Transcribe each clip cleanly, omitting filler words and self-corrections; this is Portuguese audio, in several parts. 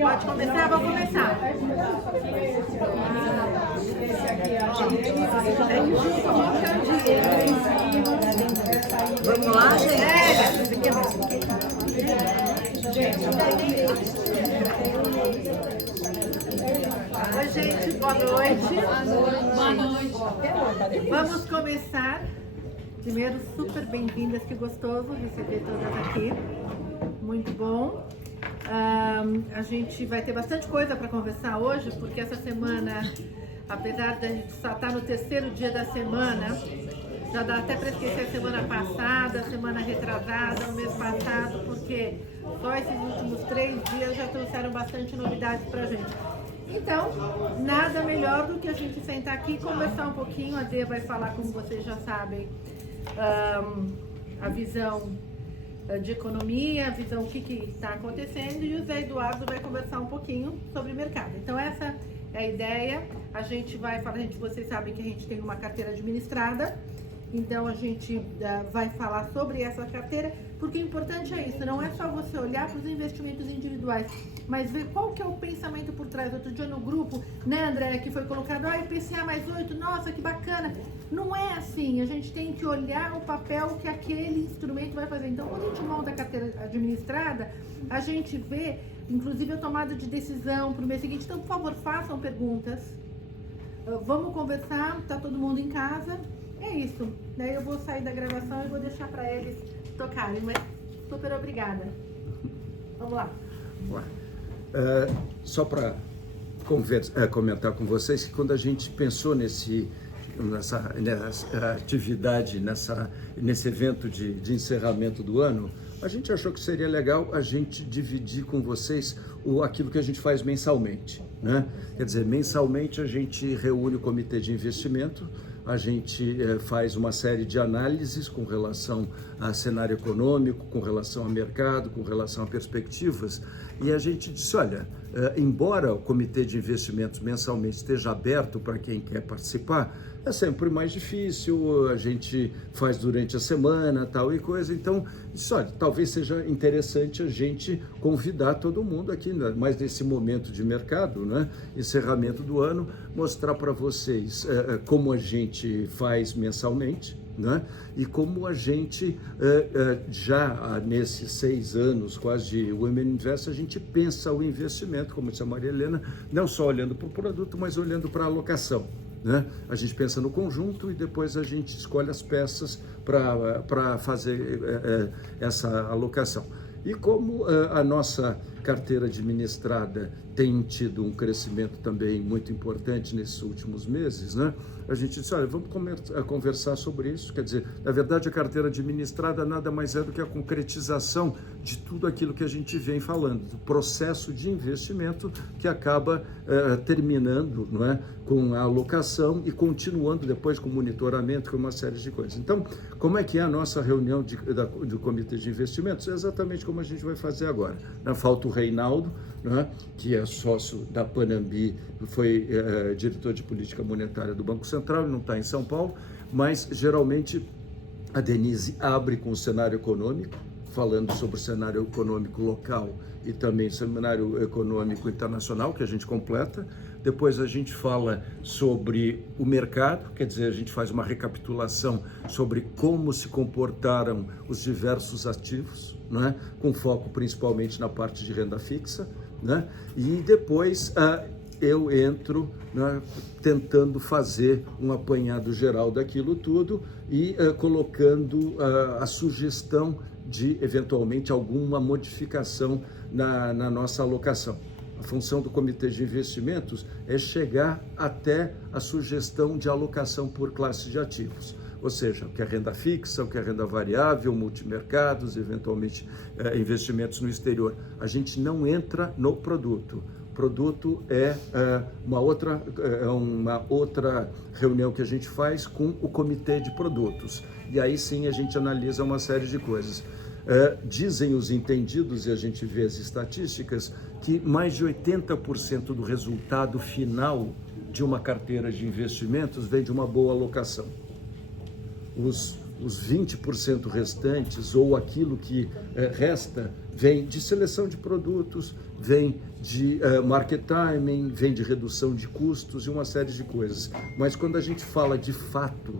Pode começar? Vou começar. Vamos lá, gente? Oi, gente, boa noite. Boa noite. Vamos começar. Primeiro, super bem-vindas, que gostoso receber todas aqui. Muito bom. A gente vai ter bastante coisa para conversar hoje, porque essa semana, apesar de a gente só estar no terceiro dia da semana, já dá até para esquecer a semana passada, a semana retrasada, o mês passado, porque só esses últimos 3 dias já trouxeram bastante novidades para a gente. Então, nada melhor do que a gente sentar aqui e conversar um pouquinho. A Dê vai falar, como vocês já sabem, a visão de economia, a visão do que está acontecendo, e o Zé Eduardo vai conversar um pouquinho sobre mercado. Então essa é a ideia. A gente vai falar, vocês sabem que a gente tem uma carteira administrada, então a gente vai falar sobre essa carteira, porque o importante é isso, não é só você olhar para os investimentos individuais, mas ver qual que é o pensamento por trás. Outro dia no grupo, né, André, que foi colocado, IPCA mais 8, nossa, que bacana. Não é assim, a gente tem que olhar o papel que aquele instrumento vai fazer. Então, quando a gente monta a carteira administrada, a gente vê, inclusive, a tomada de decisão para o mês seguinte. Então, por favor, façam perguntas. Vamos conversar, tá todo mundo em casa. É isso. Daí eu vou sair da gravação e vou deixar para eles tocarem, mas super obrigada. Vamos lá. Só para comentar com vocês que quando a gente pensou nessa atividade, nesse evento de encerramento do ano, a gente achou que seria legal a gente dividir com vocês aquilo que a gente faz mensalmente, né? Quer dizer, mensalmente a gente reúne o comitê de investimento, a gente faz uma série de análises com relação a cenário econômico, com relação ao mercado, com relação a perspectivas, e a gente disse, olha, embora o comitê de investimentos mensalmente esteja aberto para quem quer participar, é sempre mais difícil, a gente faz durante a semana, tal e coisa, então, disse, olha, talvez seja interessante a gente convidar todo mundo aqui, né, mais nesse momento de mercado, né, encerramento do ano, mostrar para vocês como a gente faz mensalmente, né? E como a gente já nesses 6 anos quase de Women Invest, a gente pensa o investimento, como disse a Maria Helena, não só olhando para o produto, mas olhando para a alocação, né? A gente pensa no conjunto e depois a gente escolhe as peças para fazer essa alocação. E como a nossa carteira administrada tem tido um crescimento também muito importante nesses últimos meses, né? A gente disse, olha, vamos conversar sobre isso. Quer dizer, na verdade, a carteira administrada nada mais é do que a concretização de tudo aquilo que a gente vem falando, do processo de investimento que acaba terminando, não é, com a alocação e continuando depois com o monitoramento, com uma série de coisas. Então, como é que é a nossa reunião do Comitê de Investimentos? É exatamente como a gente vai fazer agora. Falta o Reinaldo, né, que é sócio da Panambi, foi diretor de política monetária do Banco Central, ele não está em São Paulo, mas geralmente a Denise abre com o cenário econômico, falando sobre o cenário econômico local e também o cenário econômico internacional, que a gente completa. Depois a gente fala sobre o mercado, quer dizer, a gente faz uma recapitulação sobre como se comportaram os diversos ativos, né? Com foco principalmente na parte de renda fixa, né? E depois eu entro, né, tentando fazer um apanhado geral daquilo tudo e colocando a sugestão de, eventualmente, alguma modificação na nossa alocação. A função do Comitê de Investimentos é chegar até a sugestão de alocação por classe de ativos, ou seja, o que é renda fixa, o que é renda variável, multimercados, eventualmente investimentos no exterior. A gente não entra no produto. Produto é uma outra reunião que a gente faz com o comitê de produtos. E aí sim a gente analisa uma série de coisas. Dizem os entendidos, e a gente vê as estatísticas, que mais de 80% do resultado final de uma carteira de investimentos vem de uma boa alocação. Os os 20% restantes, ou aquilo que resta, vem de seleção de produtos, vem de market timing, vem de redução de custos e uma série de coisas. Mas quando a gente fala de fato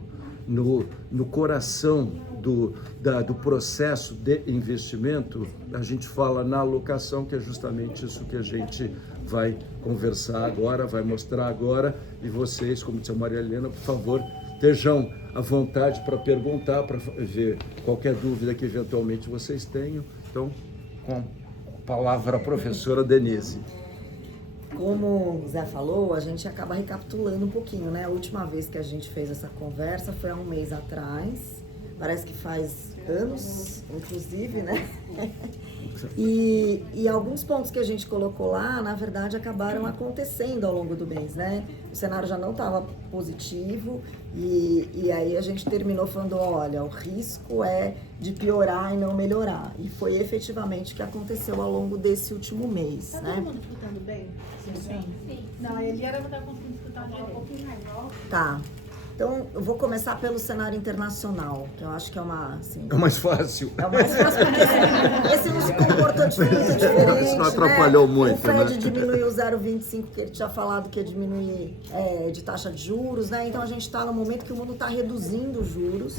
no coração do processo de investimento, a gente fala na alocação, que é justamente isso que a gente vai conversar agora, vai mostrar agora, e vocês, como disse a Maria Helena, por favor, estejam à vontade para perguntar, para ver qualquer dúvida que eventualmente vocês tenham. Então, com a palavra a professora Denise. Como o Zé falou, a gente acaba recapitulando um pouquinho, né? A última vez que a gente fez essa conversa foi há um mês atrás, parece que faz anos, inclusive, né? E alguns pontos que a gente colocou lá, na verdade, acabaram acontecendo ao longo do mês, né? O cenário já não estava positivo e aí a gente terminou falando, olha, o risco é de piorar e não melhorar. E foi efetivamente o que aconteceu ao longo desse último mês, Tá né? todo mundo escutando bem? Sim. Não, a Eliana não tá conseguindo escutar direito. Um pouquinho mais alto. Tá. Então, eu vou começar pelo cenário internacional, que eu acho que é uma, assim... É o mais fácil. É o mais fácil, porque esse não se comportou de forma diferente, Isso não atrapalhou né? muito, o Fed né? diminuiu 0,25, que ele tinha falado que ia diminuir de taxa de juros, né? Então, a gente está no momento que o mundo está reduzindo os juros.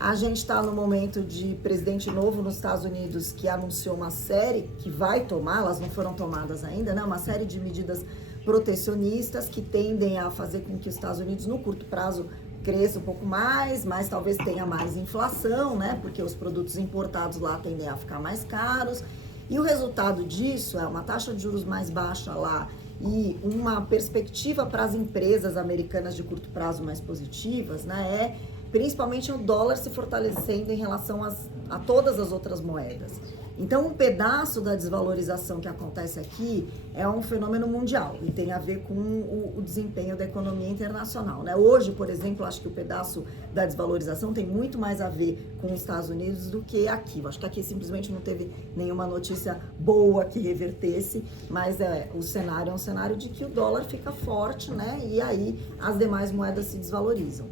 A gente está no momento de presidente novo nos Estados Unidos, que anunciou uma série, que vai tomar, elas não foram tomadas ainda, né? Uma série de medidas protecionistas que tendem a fazer com que os Estados Unidos, no curto prazo, cresça um pouco mais, mas talvez tenha mais inflação, né? Porque os produtos importados lá tendem a ficar mais caros. E o resultado disso é uma taxa de juros mais baixa lá e uma perspectiva para as empresas americanas de curto prazo mais positivas, né? É principalmente o dólar se fortalecendo em relação a todas as outras moedas. Então, um pedaço da desvalorização que acontece aqui é um fenômeno mundial e tem a ver com o desempenho da economia internacional, né? Hoje, por exemplo, acho que o pedaço da desvalorização tem muito mais a ver com os Estados Unidos do que aqui. Eu acho que aqui simplesmente não teve nenhuma notícia boa que revertesse, mas o cenário é um cenário de que o dólar fica forte, né? E aí as demais moedas se desvalorizam.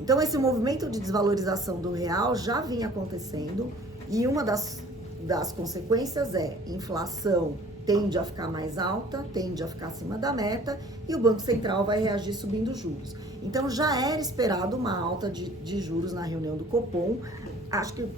Então, esse movimento de desvalorização do real já vinha acontecendo e uma das consequências é inflação tende a ficar mais alta, tende a ficar acima da meta e o Banco Central vai reagir subindo juros. Então, já era esperado uma alta de juros na reunião do Copom. Acho que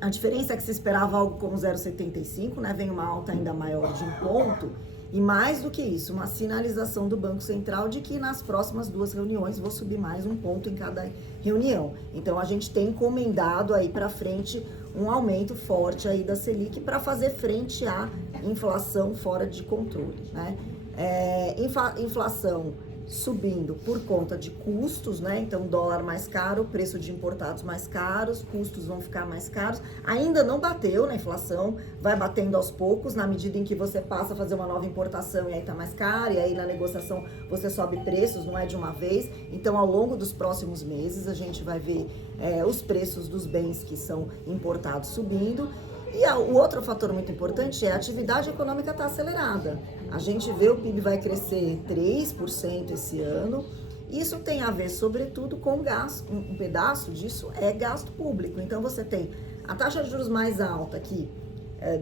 a diferença é que se esperava algo como 0,75, né? Vem uma alta ainda maior de 1 ponto. E mais do que isso, uma sinalização do Banco Central de que nas próximas 2 reuniões vou subir mais 1 ponto em cada reunião. Então, a gente tem encomendado aí para frente um aumento forte aí da Selic para fazer frente à inflação fora de controle, né? Inflação subindo por conta de custos, né? Então, dólar mais caro, preço de importados mais caros, custos vão ficar mais caros. Ainda não bateu na inflação, vai batendo aos poucos, na medida em que você passa a fazer uma nova importação e aí tá mais caro, e aí na negociação você sobe preços, não é de uma vez. Então, ao longo dos próximos meses, a gente vai ver os preços dos bens que são importados subindo. E o outro fator muito importante é a atividade econômica está acelerada. A gente vê o PIB vai crescer 3% esse ano. Isso tem a ver, sobretudo, com gasto. Um pedaço disso é gasto público. Então, você tem a taxa de juros mais alta que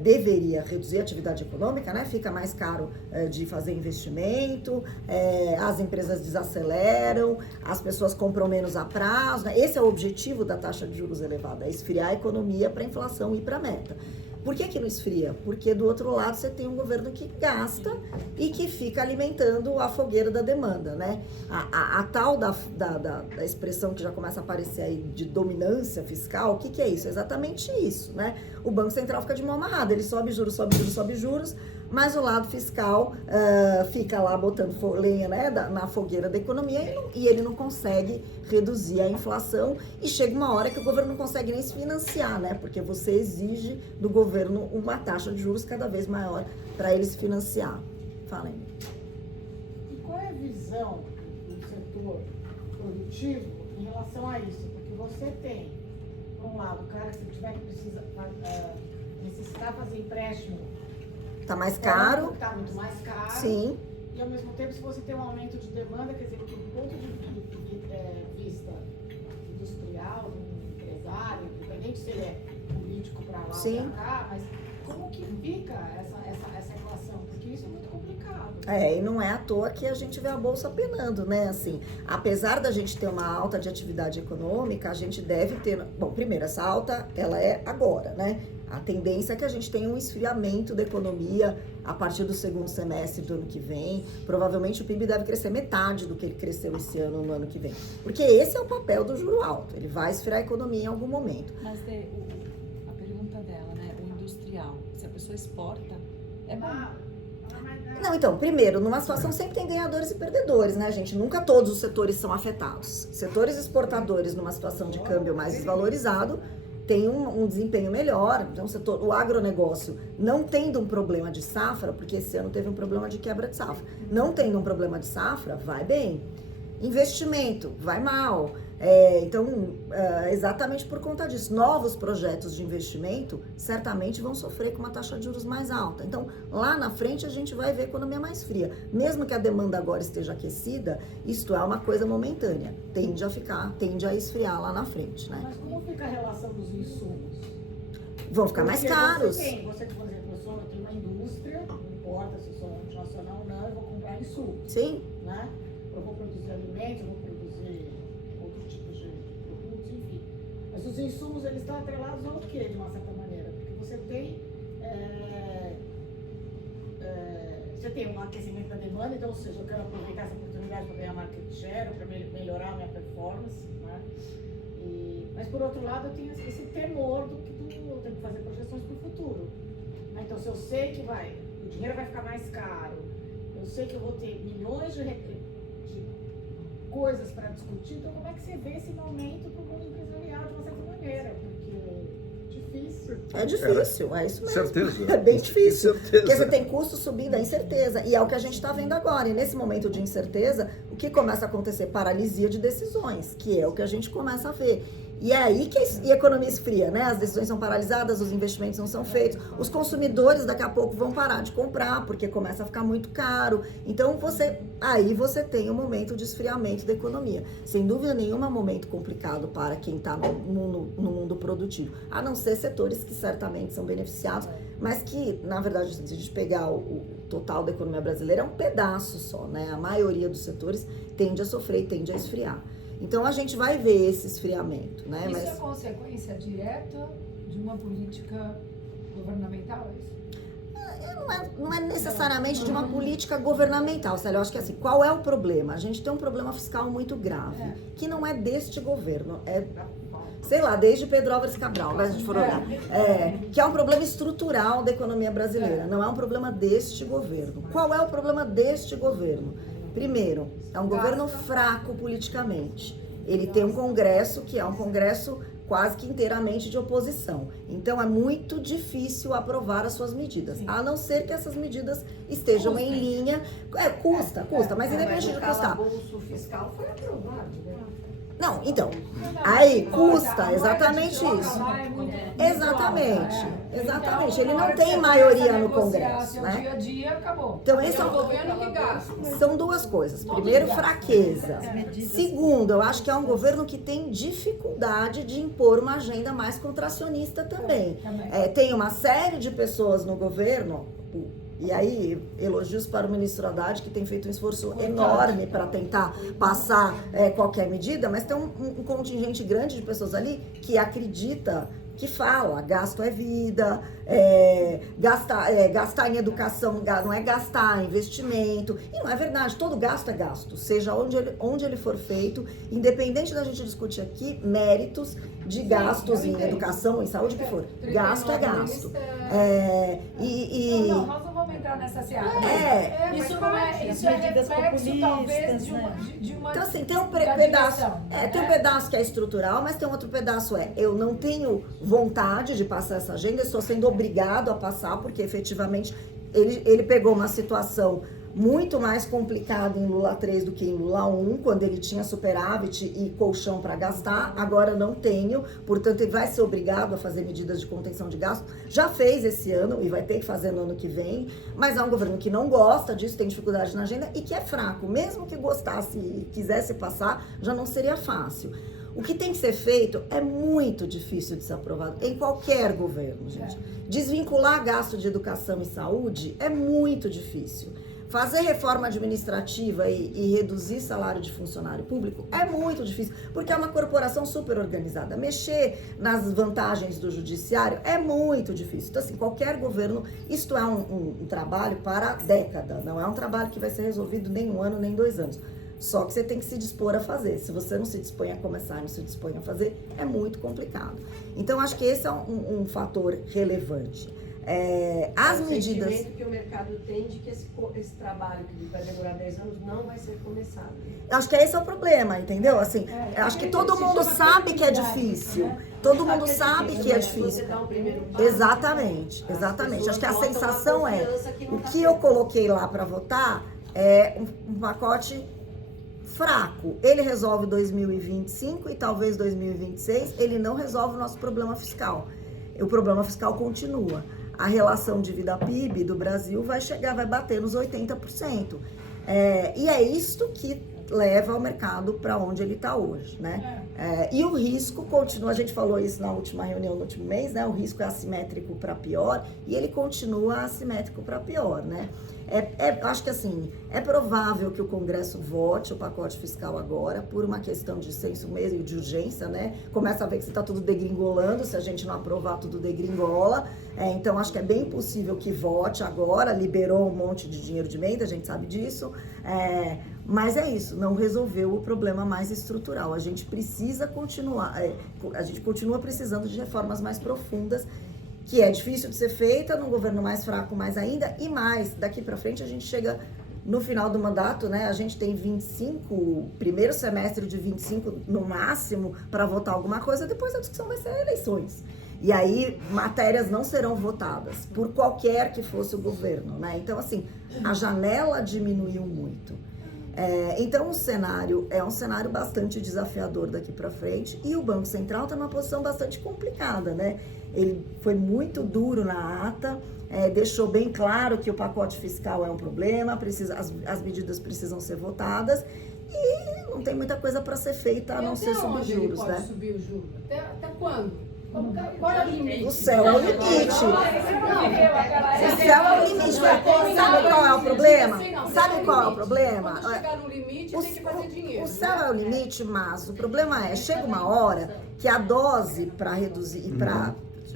deveria reduzir a atividade econômica, né? Fica mais caro de fazer investimento, as empresas desaceleram, as pessoas compram menos a prazo, né? Esse é o objetivo da taxa de juros elevada, é esfriar a economia para a inflação ir para a meta. Por que não esfria? Porque do outro lado você tem um governo que gasta e que fica alimentando a fogueira da demanda, né? A tal da expressão que já começa a aparecer aí de dominância fiscal, o que é isso? É exatamente isso, né? O Banco Central fica de mão amarrada, ele sobe juros, sobe juros, sobe juros, mas o lado fiscal fica lá botando lenha, né, na fogueira da economia e ele não consegue reduzir a inflação e chega uma hora que o governo não consegue nem se financiar, né, porque você exige do governo uma taxa de juros cada vez maior para ele se financiar. Falem. E qual é a visão do setor produtivo em relação a isso? Porque você tem, por um lado, o cara que tiver que necessitar fazer empréstimo, Tá mais caro? Tá muito mais caro. Sim. E ao mesmo tempo, se você tem um aumento de demanda, quer dizer, do ponto de vista industrial, empresário, independente se ele é político para lá ou Sim. para cá, mas como que fica essa equação? Porque isso é muito complicado. E não é à toa que a gente vê a bolsa penando, né? Assim, apesar da gente ter uma alta de atividade econômica, a gente deve ter. Bom, primeiro, essa alta, ela é agora, né? A tendência é que a gente tenha um esfriamento da economia a partir do segundo semestre do ano que vem. Provavelmente o PIB deve crescer metade do que ele cresceu esse ano no ano que vem. Porque esse é o papel do juro alto. Ele vai esfriar a economia em algum momento. Mas a pergunta dela, né? O industrial, se a pessoa exporta, é bom. Não, então, primeiro, numa situação sempre tem ganhadores e perdedores, né, gente? Nunca todos os setores são afetados. Setores exportadores numa situação de câmbio mais desvalorizado tem um desempenho melhor. Então, o agronegócio, não tendo um problema de safra, porque esse ano teve um problema de quebra de safra, não tendo um problema de safra, vai bem. Investimento, vai mal. Então, exatamente por conta disso, novos projetos de investimento certamente vão sofrer com uma taxa de juros mais alta. Então, lá na frente a gente vai ver a economia mais fria. Mesmo que a demanda agora esteja aquecida, isto é uma coisa momentânea. Tende a esfriar lá na frente, né? Mas como fica a relação dos insumos? Vão ficar mais Porque caros. Você, por exemplo, eu tenho uma indústria, não importa se eu sou multinacional ou não, eu vou comprar insumos, Sim, né? Eu vou produzir alimentos, eu vou produzir outros tipos de produtos, enfim. Mas os insumos, eles estão atrelados ao quê, de uma certa maneira? Porque você tem um aquecimento da demanda, então, ou seja, eu quero aproveitar essa oportunidade para ganhar market share, para melhorar a minha performance, né? Mas, por outro lado, eu tenho esse temor do que eu tenho que fazer projeções para o futuro. Então, se eu sei que o dinheiro vai ficar mais caro, eu sei que eu vou ter milhões de coisas para discutir, então como é que você vê esse momento para o mundo empresarial de uma certa maneira? Porque difícil. é difícil, é isso mesmo. Certeza. É bem difícil. Certeza. Porque você tem custo subindo, a incerteza. E é o que a gente está vendo agora. E nesse momento de incerteza, o que começa a acontecer? Paralisia de decisões, que é o que a gente começa a ver. E é aí que a economia esfria, né? As decisões são paralisadas, os investimentos não são feitos, os consumidores daqui a pouco vão parar de comprar, porque começa a ficar muito caro. Então, aí você tem um momento de esfriamento da economia. Sem dúvida nenhuma, é um momento complicado para quem está no mundo produtivo. A não ser setores que certamente são beneficiados, mas que, na verdade, se a gente pegar o total da economia brasileira, é um pedaço só, né? A maioria dos setores tende a sofrer e tende a esfriar. Então, a gente vai ver esse esfriamento, né? Isso é consequência direta de uma política governamental, é isso? Não é necessariamente de uma política governamental, Célia. Eu acho que assim, qual é o problema? A gente tem um problema fiscal muito grave, que não é deste governo, sei lá, desde Pedro Álvares Cabral, né, se a gente for olhar, que é um problema estrutural da economia brasileira, não é um problema deste governo. Qual é o problema deste governo? Primeiro, é um governo fraco politicamente. Ele tem um Congresso que é um Congresso quase que inteiramente de oposição. Então, é muito difícil aprovar as suas medidas, a não ser que essas medidas estejam em linha. Custa, mas independente de custar. O arcabouço fiscal foi aprovado, né? Não, então, aí custa exatamente isso. Exatamente. Ele não tem maioria no Congresso, né? Dia a dia acabou. Então, esse é o governo que gasta. São duas coisas. Primeiro, fraqueza. Segundo, eu acho que é um governo que tem dificuldade de impor uma agenda mais contracionista também. Tem uma série de pessoas no governo. E aí, elogios para o ministro Haddad, que tem feito um esforço enorme para tentar passar qualquer medida, mas tem um contingente grande de pessoas ali que acredita, que fala, gasto é vida, gastar em educação não é gastar, é investimento. E não é verdade, todo gasto é gasto, seja onde ele for feito, independente da gente discutir aqui méritos de gastos em educação, em saúde, o que for. Gasto é gasto. Não, nós não vamos entrar nessa seara. Isso não é, isso é reflexo, talvez, de uma Então, assim, tem um pedaço. Tem um pedaço que é estrutural, mas tem um outro pedaço eu não tenho vontade de passar essa agenda, eu estou sendo obrigado a passar, porque efetivamente ele pegou uma situação muito mais complicada em Lula 3 do que em Lula 1, quando ele tinha superávit e colchão para gastar. Agora não tenho, portanto ele vai ser obrigado a fazer medidas de contenção de gasto. Já fez esse ano e vai ter que fazer no ano que vem, mas é um governo que não gosta disso, tem dificuldade na agenda e que é fraco. Mesmo que gostasse e quisesse passar, já não seria fácil. O que tem que ser feito é muito difícil de ser aprovado em qualquer governo, gente. Desvincular gasto de educação e saúde é muito difícil. Fazer reforma administrativa e reduzir salário de funcionário público é muito difícil, porque é uma corporação super organizada. Mexer nas vantagens do judiciário é muito difícil. Então, assim, qualquer governo, isto é um trabalho para a década, não é um trabalho que vai ser resolvido nem 1 ano, nem 2 anos. Só que você tem que se dispor a fazer. Se você não se dispõe a começar e não se dispõe a fazer, é muito complicado. Então, acho que esse é um fator relevante. As medidas... O sentimento que o mercado tem de que esse trabalho que vai demorar 10 anos não vai ser começado. Acho que esse é o problema, entendeu? Assim, acho que todo mundo sabe que é difícil. Todo mundo sabe que é difícil. Exatamente, exatamente. Acho que a sensação é, o que eu coloquei lá para votar é um pacote fraco. Ele resolve 2025 e talvez 2026, ele não resolve o nosso problema fiscal. O problema fiscal continua. A relação dívida PIB do Brasil vai bater nos 80%. E é isto que leva o mercado para onde ele está hoje, né? E o risco continua, a gente falou isso na última reunião, no último mês, né? O risco é assimétrico para pior e ele continua assimétrico para pior, né? Acho que assim, é provável que o Congresso vote o pacote fiscal agora, por uma questão de senso mesmo, de urgência, né? Começa a ver que está tudo degringolando, se a gente não aprovar, tudo degringola. Então, acho que é bem possível que vote agora, liberou um monte de dinheiro de emenda, a gente sabe disso. Mas é isso, não resolveu o problema mais estrutural. A gente precisa continuar, a gente continua precisando de reformas mais profundas, que é difícil de ser feita num governo mais fraco, mais ainda, e mais, daqui para frente a gente chega no final do mandato, né? A gente tem 25, primeiro semestre de 25 no máximo para votar alguma coisa, depois a discussão vai ser eleições. E aí matérias não serão votadas por qualquer que fosse o governo, né? Então, assim, a janela diminuiu muito. Então o cenário é um cenário bastante desafiador daqui para frente e o Banco Central está numa posição bastante complicada, né? Ele foi muito duro na ata, deixou bem claro que o pacote fiscal é um problema, as medidas precisam ser votadas e não tem muita coisa para ser feita a não ser subir juros, né? Pode subir o juros? Até quando? Qual é o limite? O céu é o limite. O céu é o limite. Sabe qual é o problema? Sabe qual é o problema? Quando chegar no limite, tem que fazer dinheiro. O céu é o limite, mas o problema chega uma hora que a dose para reduzir e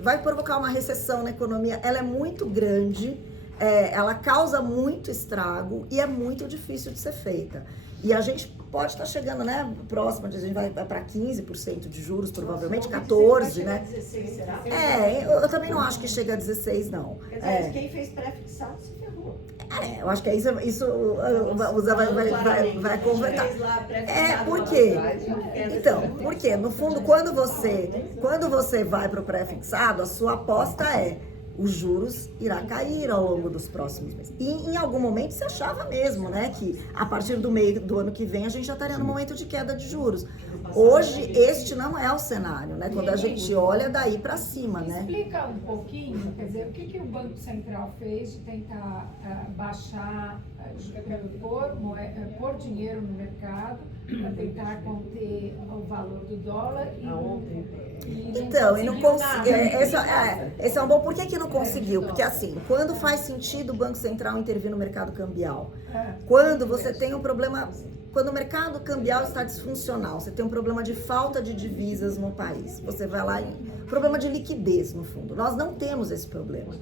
vai provocar uma recessão na economia, ela é muito grande, ela causa muito estrago e é muito difícil de ser feita. E a gente pode estar chegando, né, próximo, a gente vai para 15% de juros, provavelmente, 14%, né? 16, será? Eu também não acho que chega a 16, não. Quer dizer, quem fez pré-fixado se ferrou. Eu acho que isso o Zé vai conversar. Por quê? Então, porque no fundo, quando você vai para o pré-fixado, a sua aposta os juros irá cair ao longo dos próximos meses. E em algum momento se achava mesmo, né, que a partir do meio do ano que vem a gente já estaria no momento de queda de juros. Hoje, este não é o cenário, né, quando a gente olha daí para cima, né. Explica um pouquinho, quer dizer, o que o Banco Central fez de tentar baixar, pôr dinheiro no mercado para tentar conter o valor do dólar Então, e não conseguiu. Esse é um bom. Por que não conseguiu? Porque assim, quando faz sentido o Banco Central intervir no mercado cambial? Quando você tem um problema, quando o mercado cambial está disfuncional, você tem um problema de falta de divisas no país, você vai lá problema de liquidez, no fundo. Nós não temos esse problema.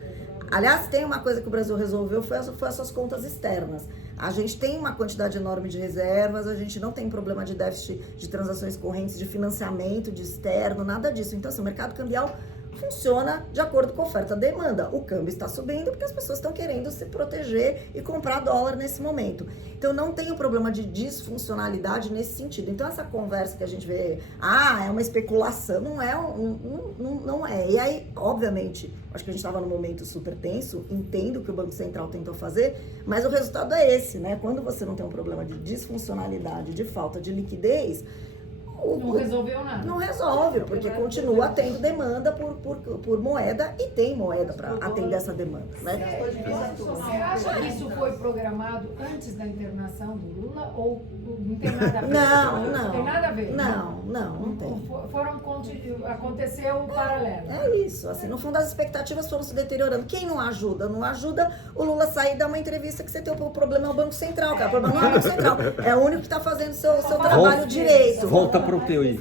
Aliás, tem uma coisa que o Brasil resolveu, foi as suas contas externas. A gente tem uma quantidade enorme de reservas, a gente não tem problema de déficit de transações correntes, de financiamento, de externo, nada disso. Então, assim, o mercado cambial funciona de acordo com a oferta e demanda. O câmbio está subindo porque as pessoas estão querendo se proteger e comprar dólar nesse momento. Então, não tem um problema de disfuncionalidade nesse sentido. Então, essa conversa que a gente vê, é uma especulação, não é. E aí, obviamente, acho que a gente estava num momento super tenso, entendo o que o Banco Central tentou fazer, mas o resultado é esse, né? Quando você não tem um problema de disfuncionalidade, de falta de liquidez, Não resolveu nada. Não resolve, porque continua tendo demanda por moeda e tem moeda para atender essa demanda, né? Você acha que isso foi programado antes da internação do Lula ou não tem nada a ver? Não. Não tem nada a ver? Não tem. Aconteceu o paralelo. É isso, assim, no fundo as expectativas foram se deteriorando. Quem não ajuda? Não ajuda o Lula sair e dar uma entrevista que você tem o problema é o Banco Central, cara. O problema não é o Banco Central, é o único que está fazendo seu trabalho direito. Volta pro teu aí.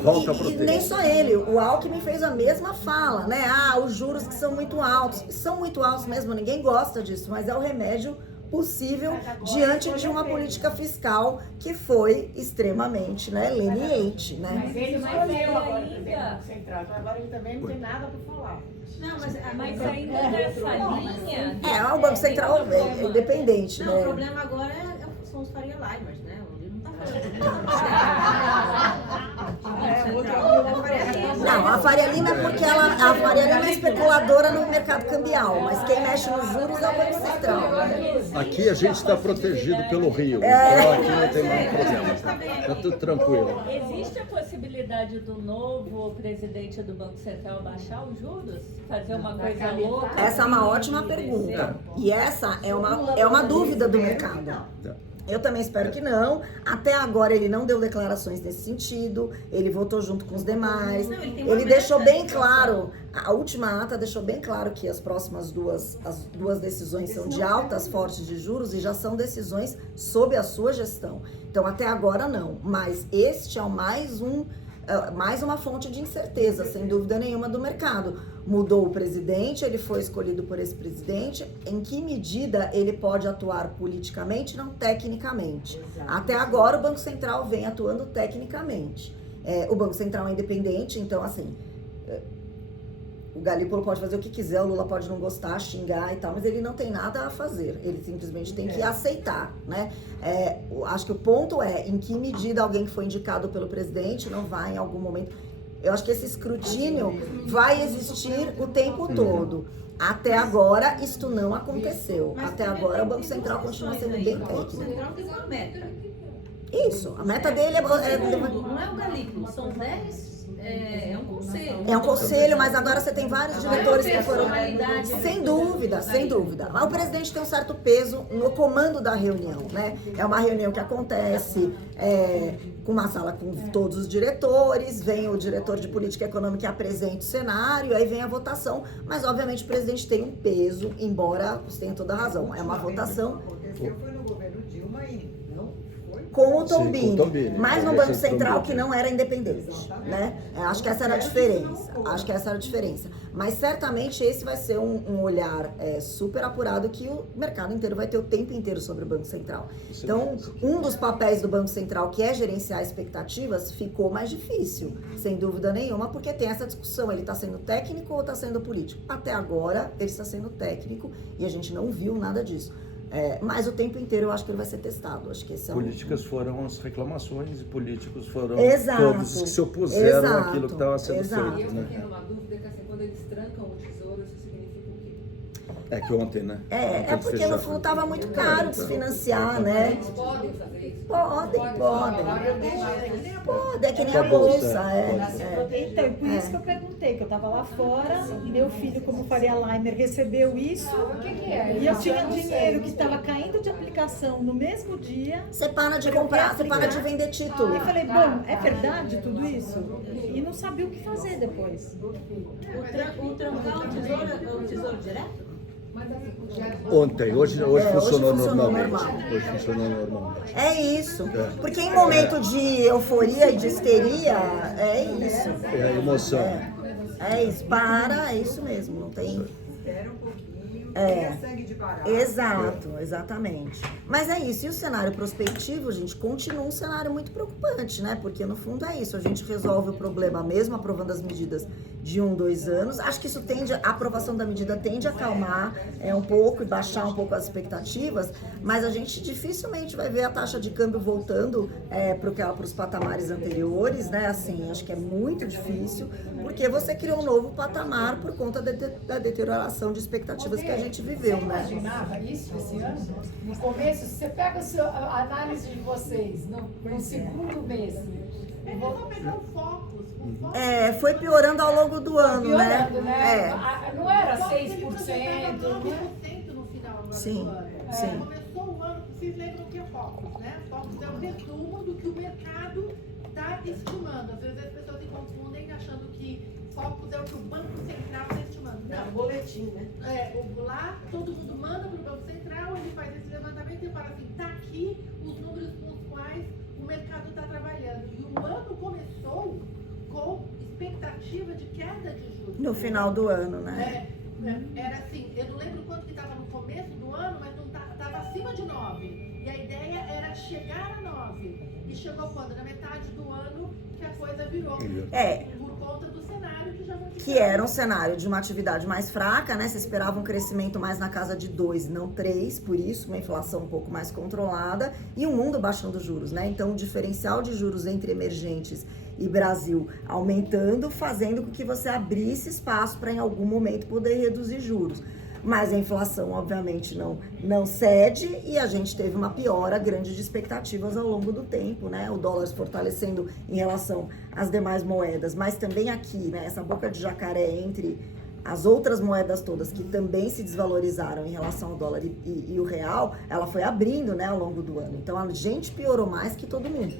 Volta pro E teu. nem só ele, o Alckmin fez a mesma fala, né? Os juros que são muito altos. São muito altos mesmo, ninguém gosta disso, mas é o remédio possível diante de uma política fiscal que foi extremamente, né, leniente, né? Mas ele escolheu agora o presidente do Banco Central, então agora ele também não tem nada para falar. Não, mas ainda nessa linha... O Banco Central é independente, Não, né? o problema agora são os Faria Limers, né? Ele não tá falando. Não, a Faria Lima é porque a Faria Lima é especuladora no mercado cambial, mas quem mexe nos juros é o Banco Central, né? Aqui a gente está protegido pelo Rio, então aqui não tem mais problema. Tá tudo tranquilo. Existe a possibilidade do novo presidente do Banco Central baixar os juros? Fazer uma coisa louca? Essa é uma ótima pergunta. E essa é uma dúvida do mercado. Eu também espero que não. Até agora ele não deu declarações nesse sentido. Ele votou junto com os demais. Ele deixou bem claro, a última ata deixou bem claro que as próximas as duas decisões são de altas fortes de juros e já são decisões sob a sua gestão. Então até agora não. Mas este é mais uma fonte de incerteza, sem dúvida nenhuma, do mercado. Mudou o presidente, ele foi escolhido por esse presidente. Em que medida ele pode atuar politicamente, não tecnicamente? Até agora o Banco Central vem atuando tecnicamente. O Banco Central é independente, então assim, o Galípolo pode fazer o que quiser, o Lula pode não gostar, xingar e tal, mas ele não tem nada a fazer, ele simplesmente tem que aceitar, né? Acho que o ponto é em que medida alguém que foi indicado pelo presidente não vai em algum momento. Eu acho que esse escrutínio vai existir o tempo todo. Até agora, isto não aconteceu. Até agora, o Banco Central continua sendo bem técnico. O Banco Central tem uma meta. Isso, a meta dele é... Não é o Galípolo, são 10... É um conselho. É um conselho, mas agora você tem vários diretores que foram... Sem dúvida, sem dúvida. Mas o presidente tem um certo peso no comando da reunião, né? É uma reunião que acontece com uma sala com todos os diretores, vem o diretor de política econômica que apresenta o cenário, aí vem a votação, mas obviamente o presidente tem um peso, embora você tenha toda a razão. É uma votação... Aconteceu foi no governo Dilma e não foi... Com o Tombini, mas no Banco Esse Central Tombini. que não era independente, né? Acho que essa era a diferença. Mas certamente esse vai ser um olhar super apurado que o mercado inteiro vai ter o tempo inteiro sobre o Banco Central. Então, um dos papéis do Banco Central, que é gerenciar expectativas, ficou mais difícil, sem dúvida nenhuma, porque tem essa discussão, ele está sendo técnico ou está sendo político? Até agora, ele está sendo técnico e a gente não viu nada disso. Mas o tempo inteiro eu acho que ele vai ser testado. Acho que esse Políticas foram as reclamações e políticos foram Exato. todos que se opuseram Exato. àquilo que estava sendo Exato. feito. Eu Né? tenho uma dúvida que assim, quando eles trancam o tesouro, isso significa o quê? É que ontem, né? É porque no fundo estava muito caro desfinanciar, né? Eles podem fazer isso? Podem. É que nem a bolsa. Então, e por isso que eu perguntei, que eu estava lá fora, meu filho, como Faria Limer, recebeu isso. O que é? E eu tinha dinheiro que estava caindo de aplicação no mesmo dia. Você para de comprar, você para de vender título. E falei, bom, é verdade tudo isso? E não sabia o que fazer depois. O trancar o tesouro direto? Ontem, hoje funcionou hoje funcionou normalmente. normal. Hoje funcionou normalmente. É isso. Porque em momento de euforia e de histeria, é isso. É a emoção. É isso. É isso mesmo. Não tem. Espera um pouquinho, pega sangue de barata. Exato, exatamente. Mas é isso. E o cenário prospectivo, gente, continua um cenário muito preocupante, né? Porque no fundo é isso. A gente resolve o problema mesmo aprovando as medidas de 2 anos. Acho que isso a aprovação da medida tende a acalmar um pouco e baixar um pouco as expectativas, mas a gente dificilmente vai ver a taxa de câmbio voltando para os patamares anteriores, né? Assim, acho que é muito difícil, porque você criou um novo patamar por conta da deterioração de expectativas que a gente viveu, Você né? imaginava isso esse ano? No começo, você pega a análise de vocês no segundo mês. Eu vou pegar o Focus. Foi piorando ao longo do ano, Piorando, né? Não era Só que ele 6%, projetava né? 9% no final do Sim, ano. sim. Começou o ano, vocês lembram o que é Focus, né? Focus é o resumo do que o mercado está estimando. Às vezes as pessoas se confundem achando que Focus é o que o Banco Central está estimando. Não, boletim, né? Lá todo mundo manda para o Banco Central, ele faz esse levantamento e fala assim, tá aqui os números com os quais o mercado está trabalhando. E o ano começou com expectativa de queda de juros. No final do ano, né? Era assim, eu não lembro quanto que estava no começo do ano, mas estava acima de 9. E a ideia era chegar a 9. E chegou quando? Na metade do ano que a coisa virou. Por conta do cenário que já não tinha. Que era um cenário de uma atividade mais fraca, né? Você esperava um crescimento mais na casa de 2, não 3, por isso uma inflação um pouco mais controlada e o mundo baixando juros, né? Então o diferencial de juros entre emergentes e Brasil aumentando, fazendo com que você abrisse espaço para em algum momento poder reduzir juros. Mas a inflação, obviamente, não cede e a gente teve uma piora grande de expectativas ao longo do tempo, né? O dólar se fortalecendo em relação às demais moedas, mas também aqui, né? Essa boca de jacaré entre as outras moedas todas que também se desvalorizaram em relação ao dólar e o real, ela foi abrindo, né, ao longo do ano. Então a gente piorou mais que todo mundo.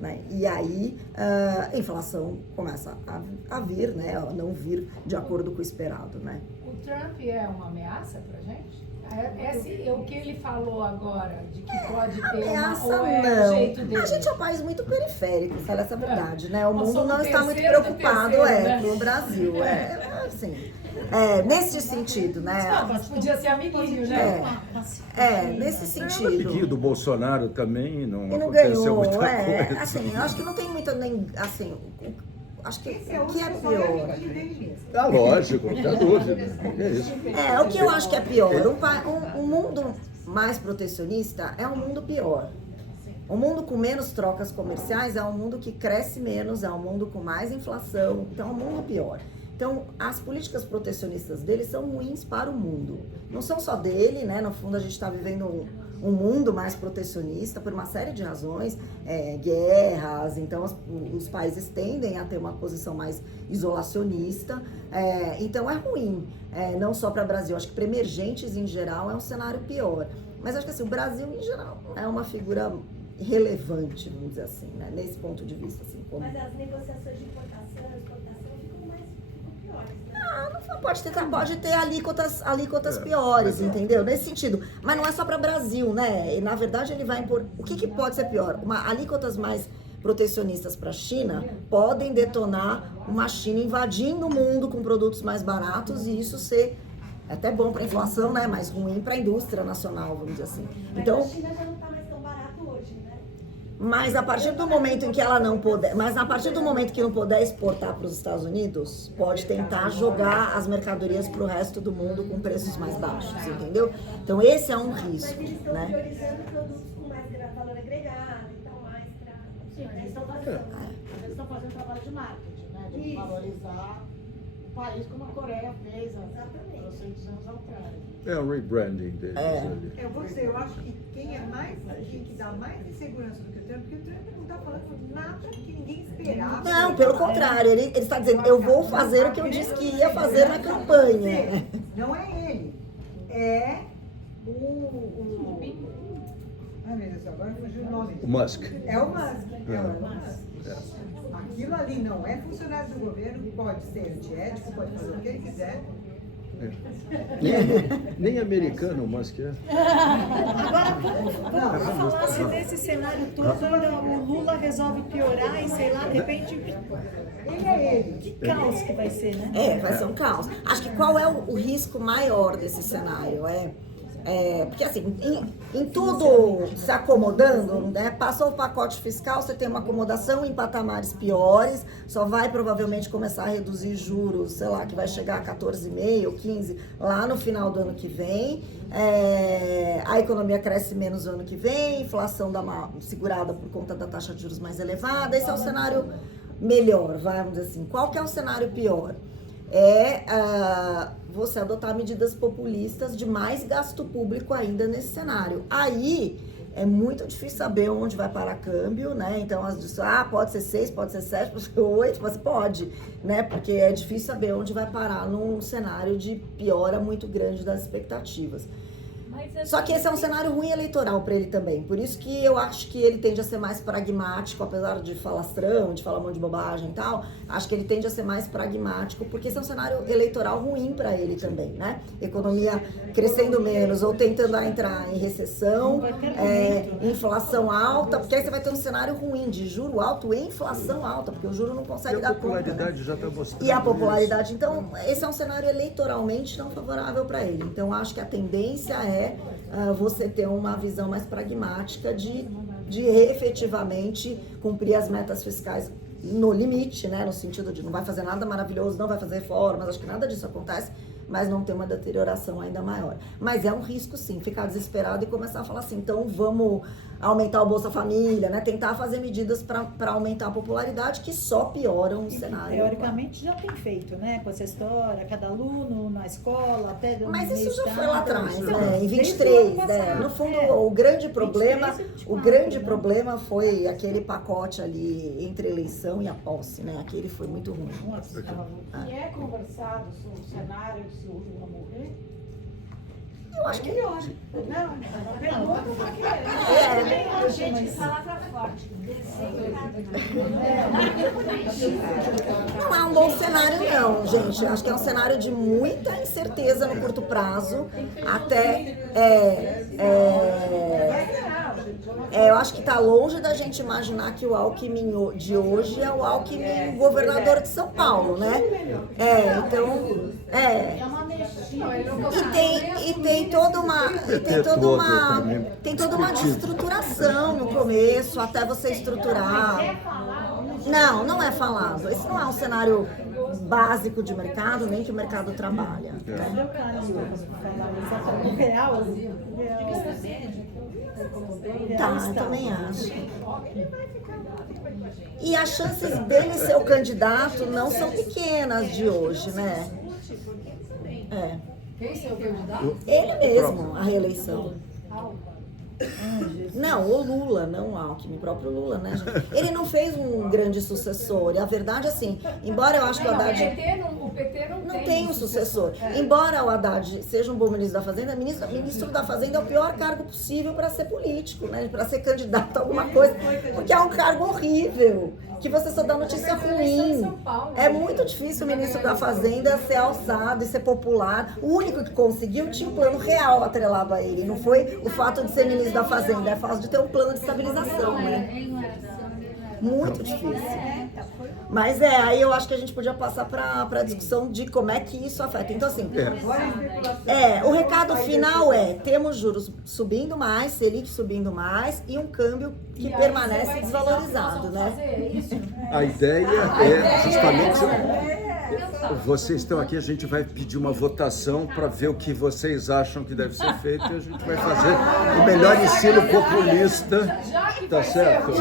Né? E aí a inflação começa a vir, né? A não vir de acordo com o esperado, né? O Trump é uma ameaça pra gente? O que ele falou agora, de que pode ter ameaça, ou é não. o jeito dele? A gente é um país muito periférico, fala essa verdade, né? O Nós mundo somos não está muito terceiro do preocupado terceiro, né? com o Brasil. Assim, nesse sentido, né? Mas podia ser amiguinho, né? Nesse O sentido. amiguinho do Bolsonaro também não E não aconteceu ganhou, muita coisa. assim, eu acho que não tem muito nem, assim, acho que o que é pior? Lógico, não tem dúvida. É isso. o que eu acho que é pior, um mundo mais protecionista é um mundo pior. Um mundo com menos trocas comerciais é um mundo que cresce menos, é um mundo com mais inflação, então é um mundo pior. Então, as políticas protecionistas dele são ruins para o mundo. Não são só dele, né? No fundo, a gente está vivendo um mundo mais protecionista por uma série de razões, guerras, então os países tendem a ter uma posição mais isolacionista, então é ruim, não só para o Brasil, acho que para emergentes em geral é um cenário pior. Mas acho que assim, o Brasil em geral é uma figura relevante, vamos dizer assim, né? Nesse ponto de vista. Assim, como... Mas as negociações de importação e exportação ficam piores, né? Não pode ter alíquotas piores, entendeu? Nesse sentido. Mas não é só para o Brasil, né? E, na verdade, ele vai impor... O que pode ser pior? Alíquotas mais protecionistas para a China podem detonar uma China invadindo o mundo com produtos mais baratos e isso ser até bom para a inflação, né? Mas ruim para a indústria nacional, vamos dizer assim. Então, a China já não está mais tão barato hoje, né? Mas a partir do momento em que ela não puder, mas a partir do momento que não puder exportar para os Estados Unidos, pode tentar jogar as mercadorias para o resto do mundo com preços mais baixos, entendeu? Então esse é um risco, Mas eles estão né? priorizando produtos com mais valor agregado, então mais para... Sim, eles estão fazendo um trabalho de marketing, né? De valorizar o país como a Coreia fez há 200 anos atrás. É um rebranding deles ali. Eu vou dizer, eu acho que quem que dá mais insegurança do que o Trump, porque o Trump não está falando nada que ninguém esperava. Não, pelo contrário, ele está dizendo, eu vou fazer o que eu disse que ia fazer na campanha. Não é ele, é ai meu Deus, agora fugiu o nome. O Musk. É o Musk. Aquilo ali não é funcionário do governo, pode ser antiético, pode fazer o que ele quiser. Nem americano o Musk é. Agora, vamos falar se nesse cenário todo o Lula resolve piorar e sei lá, de repente. Ele é ele. Que caos que vai ser, né? Vai ser um caos. Acho que qual é o risco maior desse cenário? Porque assim, em tudo se acomodando, né? Passou o pacote fiscal, você tem uma acomodação em patamares piores, só vai provavelmente começar a reduzir juros, sei lá, que vai chegar a 14,5% ou 15% lá no final do ano que vem. A economia cresce menos no ano que vem, inflação dá uma segurada por conta da taxa de juros mais elevada. Esse é o cenário melhor, vamos dizer assim. Qual que é o cenário pior? Você adotar medidas populistas de mais gasto público ainda nesse cenário. Aí é muito difícil saber onde vai parar câmbio, né? Então, pode ser 6, pode ser 7, pode ser 8, mas pode, né? Porque é difícil saber onde vai parar num cenário de piora muito grande das expectativas. Só que esse é um cenário ruim eleitoral para ele também. Por isso que eu acho que ele tende a ser mais pragmático, apesar de falastrão, de falar um monte de bobagem e tal. Acho que ele tende a ser mais pragmático, porque esse é um cenário eleitoral ruim para ele também, né? Economia crescendo menos ou tentando entrar em recessão, inflação alta, porque aí você vai ter um cenário ruim de juro alto e inflação alta, porque o juro não consegue dar conta. E a popularidade já está mostrando. E a popularidade. Então, esse é um cenário eleitoralmente não favorável para ele. Então, acho que a tendência é você ter uma visão mais pragmática de efetivamente cumprir as metas fiscais no limite, né? No sentido de não vai fazer nada maravilhoso, não vai fazer reformas, acho que nada disso acontece, mas não ter uma deterioração ainda maior. Mas é um risco, sim, ficar desesperado e começar a falar assim, então vamos aumentar o Bolsa Família, né? Tentar fazer medidas para aumentar a popularidade que só pioram o cenário. Teoricamente já tem feito, né? Com essa história, cada aluno na escola, até... Mas isso já foi lá atrás, né? Em 23, né? No fundo, o grande problema foi aquele pacote ali entre a eleição e a posse, né? Aquele foi muito ruim. E é conversado sobre o cenário se o Lula morrer? Eu acho que Não, pergunta porque... Gente, palavra forte. não é um bom cenário, não, gente. Acho que é um cenário de muita incerteza no curto prazo. Eu acho que está longe da gente imaginar que o Alckmin de hoje é o Alckmin governador de São Paulo, né? E tem toda uma destruturação no começo, até você estruturar. Não é falado. Esse não é um cenário básico de mercado, nem que o mercado trabalha. Né? Eu também acho. E as chances dele ser o candidato não são pequenas de hoje, né? Quem ser o candidato? Ele mesmo, a reeleição. Não, o Lula, não o Alckmin, o próprio Lula, né, gente? Ele não fez um grande sucessor. E a verdade, assim, embora eu acho que o Haddad... O PT não tem um sucessor. Embora o Haddad seja um bom ministro da Fazenda, ministro da Fazenda é o pior cargo possível para ser político, né? Para ser candidato a alguma coisa. Porque é um cargo horrível, que você só dá notícia ruim. É muito difícil o ministro da Fazenda ser alçado e ser popular. O único que conseguiu tinha um plano real atrelado a ele. Não foi o fato de ser ministro da Fazenda, é fácil de ter um plano de estabilização, né? Muito difícil. Mas aí eu acho que a gente podia passar para a discussão de como é que isso afeta. Então, assim, o recado final temos juros subindo mais, Selic subindo mais e um câmbio que permanece desvalorizado, né? A ideia é justamente... Vocês estão aqui, a gente vai pedir uma votação para ver o que vocês acham que deve ser feito e a gente vai fazer o melhor estilo populista, tá certo?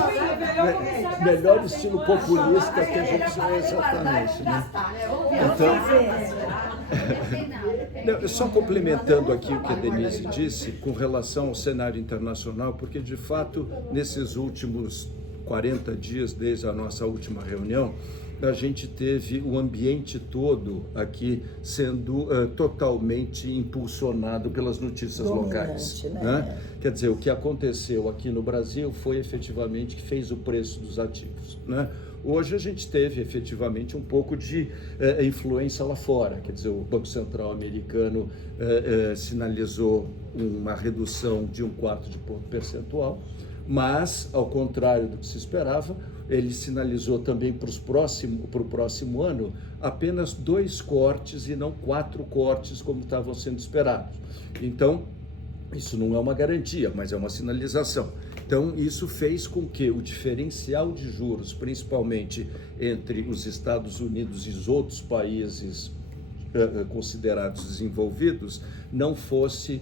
Melhor estilo populista que a gente é exatamente, né? Então, só complementando aqui o que a Denise disse com relação ao cenário internacional, porque de fato, nesses últimos 40 dias, desde a nossa última reunião, a gente teve o ambiente todo aqui sendo totalmente impulsionado pelas notícias locais. Né? Quer dizer, o que aconteceu aqui no Brasil foi efetivamente que fez o preço dos ativos. Né? Hoje a gente teve efetivamente um pouco de influência lá fora, quer dizer, o Banco Central americano sinalizou uma redução de 1/4 de ponto percentual, mas, ao contrário do que se esperava, ele sinalizou também para o próximo ano apenas 2 cortes e não 4 cortes como estavam sendo esperados. Então, Isso não é uma garantia, mas é uma sinalização. Então, isso fez com que o diferencial de juros, principalmente entre os Estados Unidos e os outros países considerados desenvolvidos, não fosse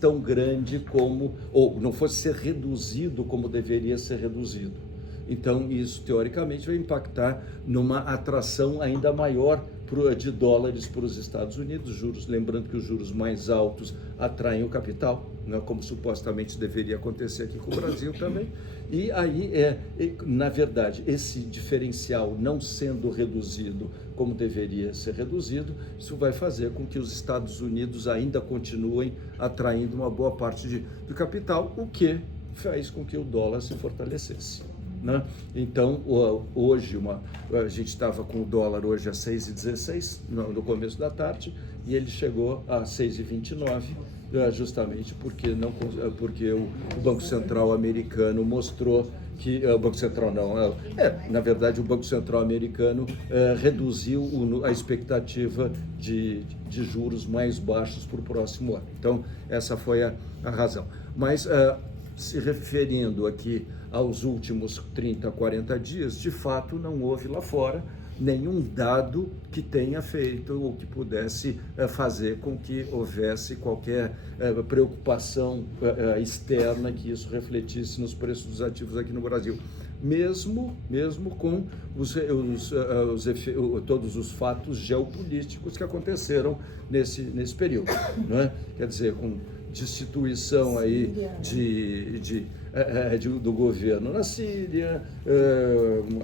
tão grande como, ou não fosse ser reduzido como deveria ser reduzido. Então, isso, teoricamente, vai impactar numa atração ainda maior de dólares para os Estados Unidos, lembrando que os juros mais altos atraem o capital, né, como supostamente deveria acontecer aqui com o Brasil também. E aí, na verdade, esse diferencial não sendo reduzido como deveria ser reduzido, isso vai fazer com que os Estados Unidos ainda continuem atraindo uma boa parte de capital, o que faz com que o dólar se fortalecesse. Né? Então, hoje, a gente estava com o dólar hoje a 6,16 no começo da tarde, e ele chegou a 6,29, justamente porque o Banco Central americano mostrou que o Banco Central na verdade o Banco Central americano reduziu a expectativa de juros mais baixos para o próximo ano. Então, essa foi a razão. Mas, se referindo aqui aos últimos 30, 40 dias, de fato não houve lá fora nenhum dado que tenha feito ou que pudesse fazer com que houvesse qualquer preocupação externa que isso refletisse nos preços dos ativos aqui no Brasil. Mesmo com todos os fatos geopolíticos que aconteceram nesse período, não é? Quer dizer, com destituição aí do governo na Síria,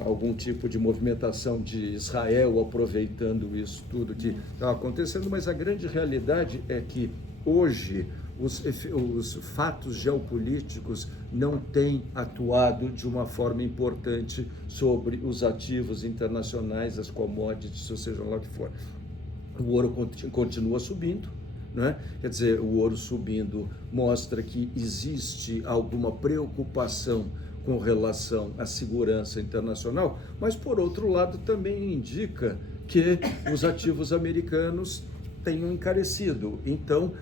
algum tipo de movimentação de Israel aproveitando isso tudo que está acontecendo, mas a grande realidade é que hoje os fatos geopolíticos não têm atuado de uma forma importante sobre os ativos internacionais, as commodities, ou seja lá o que for. O ouro continua subindo, né? Quer dizer, o ouro subindo mostra que existe alguma preocupação com relação à segurança internacional, mas, por outro lado, também indica que os ativos americanos tenham encarecido. Então,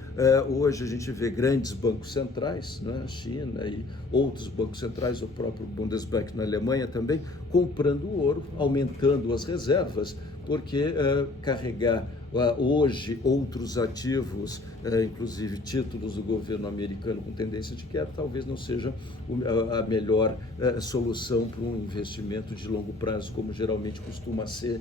hoje a gente vê grandes bancos centrais, né, China e outros bancos centrais, o próprio Bundesbank na Alemanha também, comprando ouro, aumentando as reservas, porque carregar hoje outros ativos, inclusive títulos do governo americano com tendência de queda, talvez não seja a melhor solução para um investimento de longo prazo, como geralmente costuma ser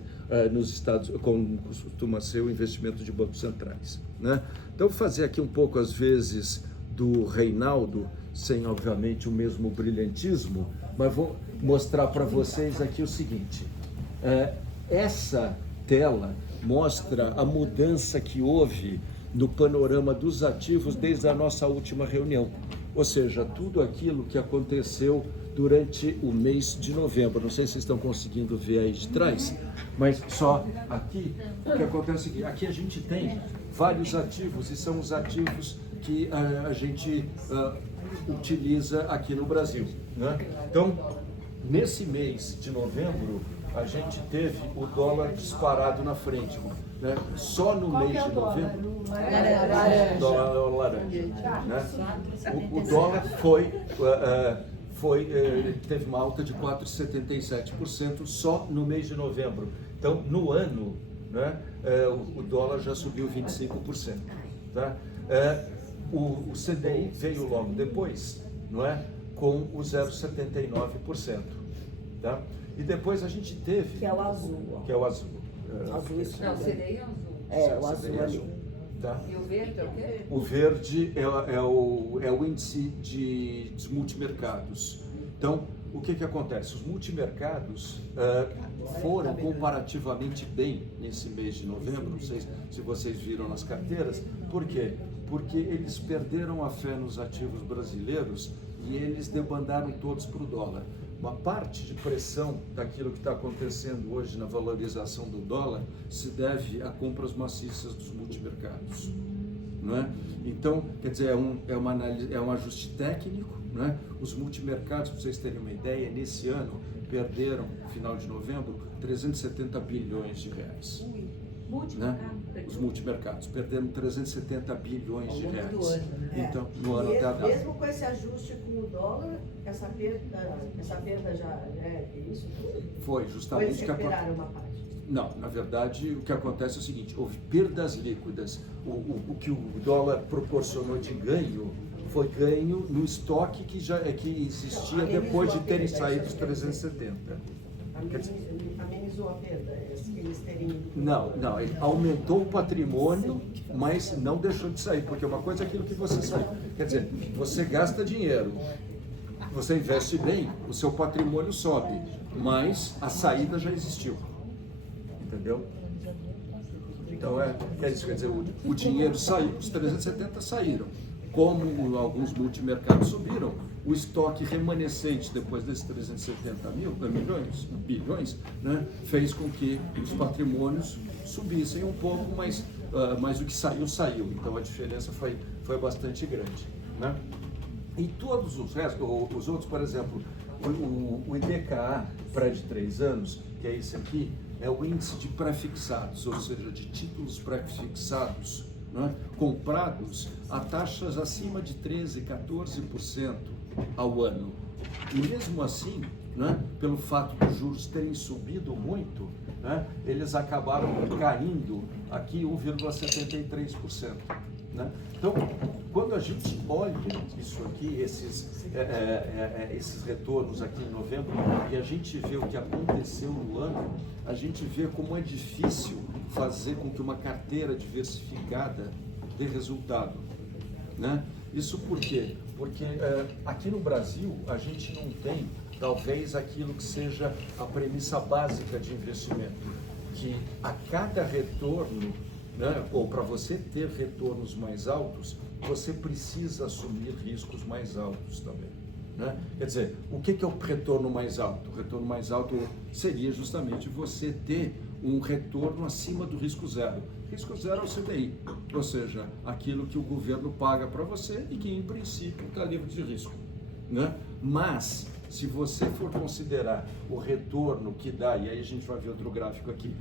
nos Estados, como costuma ser o investimento de bancos centrais, né? Então, vou fazer aqui um pouco, às vezes, do Reinaldo, sem, obviamente, o mesmo brilhantismo, mas vou mostrar para vocês aqui o seguinte. Essa tela mostra a mudança que houve no panorama dos ativos desde a nossa última reunião. Ou seja, tudo aquilo que aconteceu durante o mês de novembro. Não sei se vocês estão conseguindo ver aí de trás, mas só aqui, o que acontece aqui? Aqui a gente tem vários ativos, e são os ativos que a gente utiliza aqui no Brasil, né? Então, nesse mês de novembro, a gente teve o dólar disparado na frente, né? Só no mês de novembro, dólar laranja, né? O dólar teve uma alta de 4,77% só no mês de novembro. Então, no ano, né, o dólar já subiu 25%. Tá? O CDI veio logo depois, não é? Com o 0,79%. Tá? E depois a gente teve... Que é o azul. Que é o azul. Azul isso. Não, o CDI é azul. O azul CDI ali. Tá? E o verde é o quê? O verde é o índice dos multimercados. Então, o que acontece? Os multimercados foram comparativamente bem nesse mês de novembro, não sei se vocês viram nas carteiras. Por quê? Porque eles perderam a fé nos ativos brasileiros e eles debandaram todos para o dólar. Uma parte de pressão daquilo que está acontecendo hoje na valorização do dólar se deve a compras maciças dos multimercados, não é? Então, quer dizer, é um ajuste técnico, não é? Os multimercados, para vocês terem uma ideia, nesse ano perderam, no final de novembro, 370 bilhões de reais. Né? os multimercados. Perderam 370 bilhões de reais. do ano, né? Então, no ano até a data. Mesmo com esse ajuste com o dólar, essa perda já é isso tudo? Foi Ou justamente eles o que aconteceu. recuperaram uma parte? Não, na verdade, o que acontece é o seguinte, houve perdas líquidas. O que o dólar proporcionou de ganho foi ganho no estoque que existia depois de terem saído os 370. Amenizou a perda, eles terem... Não, ele aumentou o patrimônio, mas não deixou de sair, porque uma coisa é aquilo que você sabe. Quer dizer, você gasta dinheiro, você investe bem, o seu patrimônio sobe, mas a saída já existiu. Entendeu? Então é isso, quer dizer, o dinheiro saiu, os 370 saíram. Como alguns multimercados subiram, o estoque remanescente depois desses 370 bilhões, né, fez com que os patrimônios subissem um pouco, mas o que saiu. Então a diferença foi bastante grande. Né? E todos os restos, os outros, por exemplo, o IPCA pré de 3 anos, que é esse aqui, é o índice de pré-fixados, ou seja, de títulos pré-fixados, né, comprados a taxas acima de 13%, 14% ao ano. E mesmo assim, né, pelo fato dos juros terem subido muito, né, eles acabaram caindo aqui 1,73%. Né? Então, quando a gente olha isso aqui, esses retornos aqui em novembro, e a gente vê o que aconteceu no ano, a gente vê como é difícil fazer com que uma carteira diversificada dê resultado. Né? Isso por quê? Porque aqui no Brasil a gente não tem, talvez, aquilo que seja a premissa básica de investimento, que a cada retorno, né, ou para você ter retornos mais altos, você precisa assumir riscos mais altos também. Né? Quer dizer, o que é o retorno mais alto? O retorno mais alto seria justamente você ter um retorno acima do risco zero. Risco zero é o CDI, ou seja, aquilo que o governo paga para você e que, em princípio, está livre de risco. Né? Mas, se você for considerar o retorno que dá, e aí a gente vai ver outro gráfico aqui,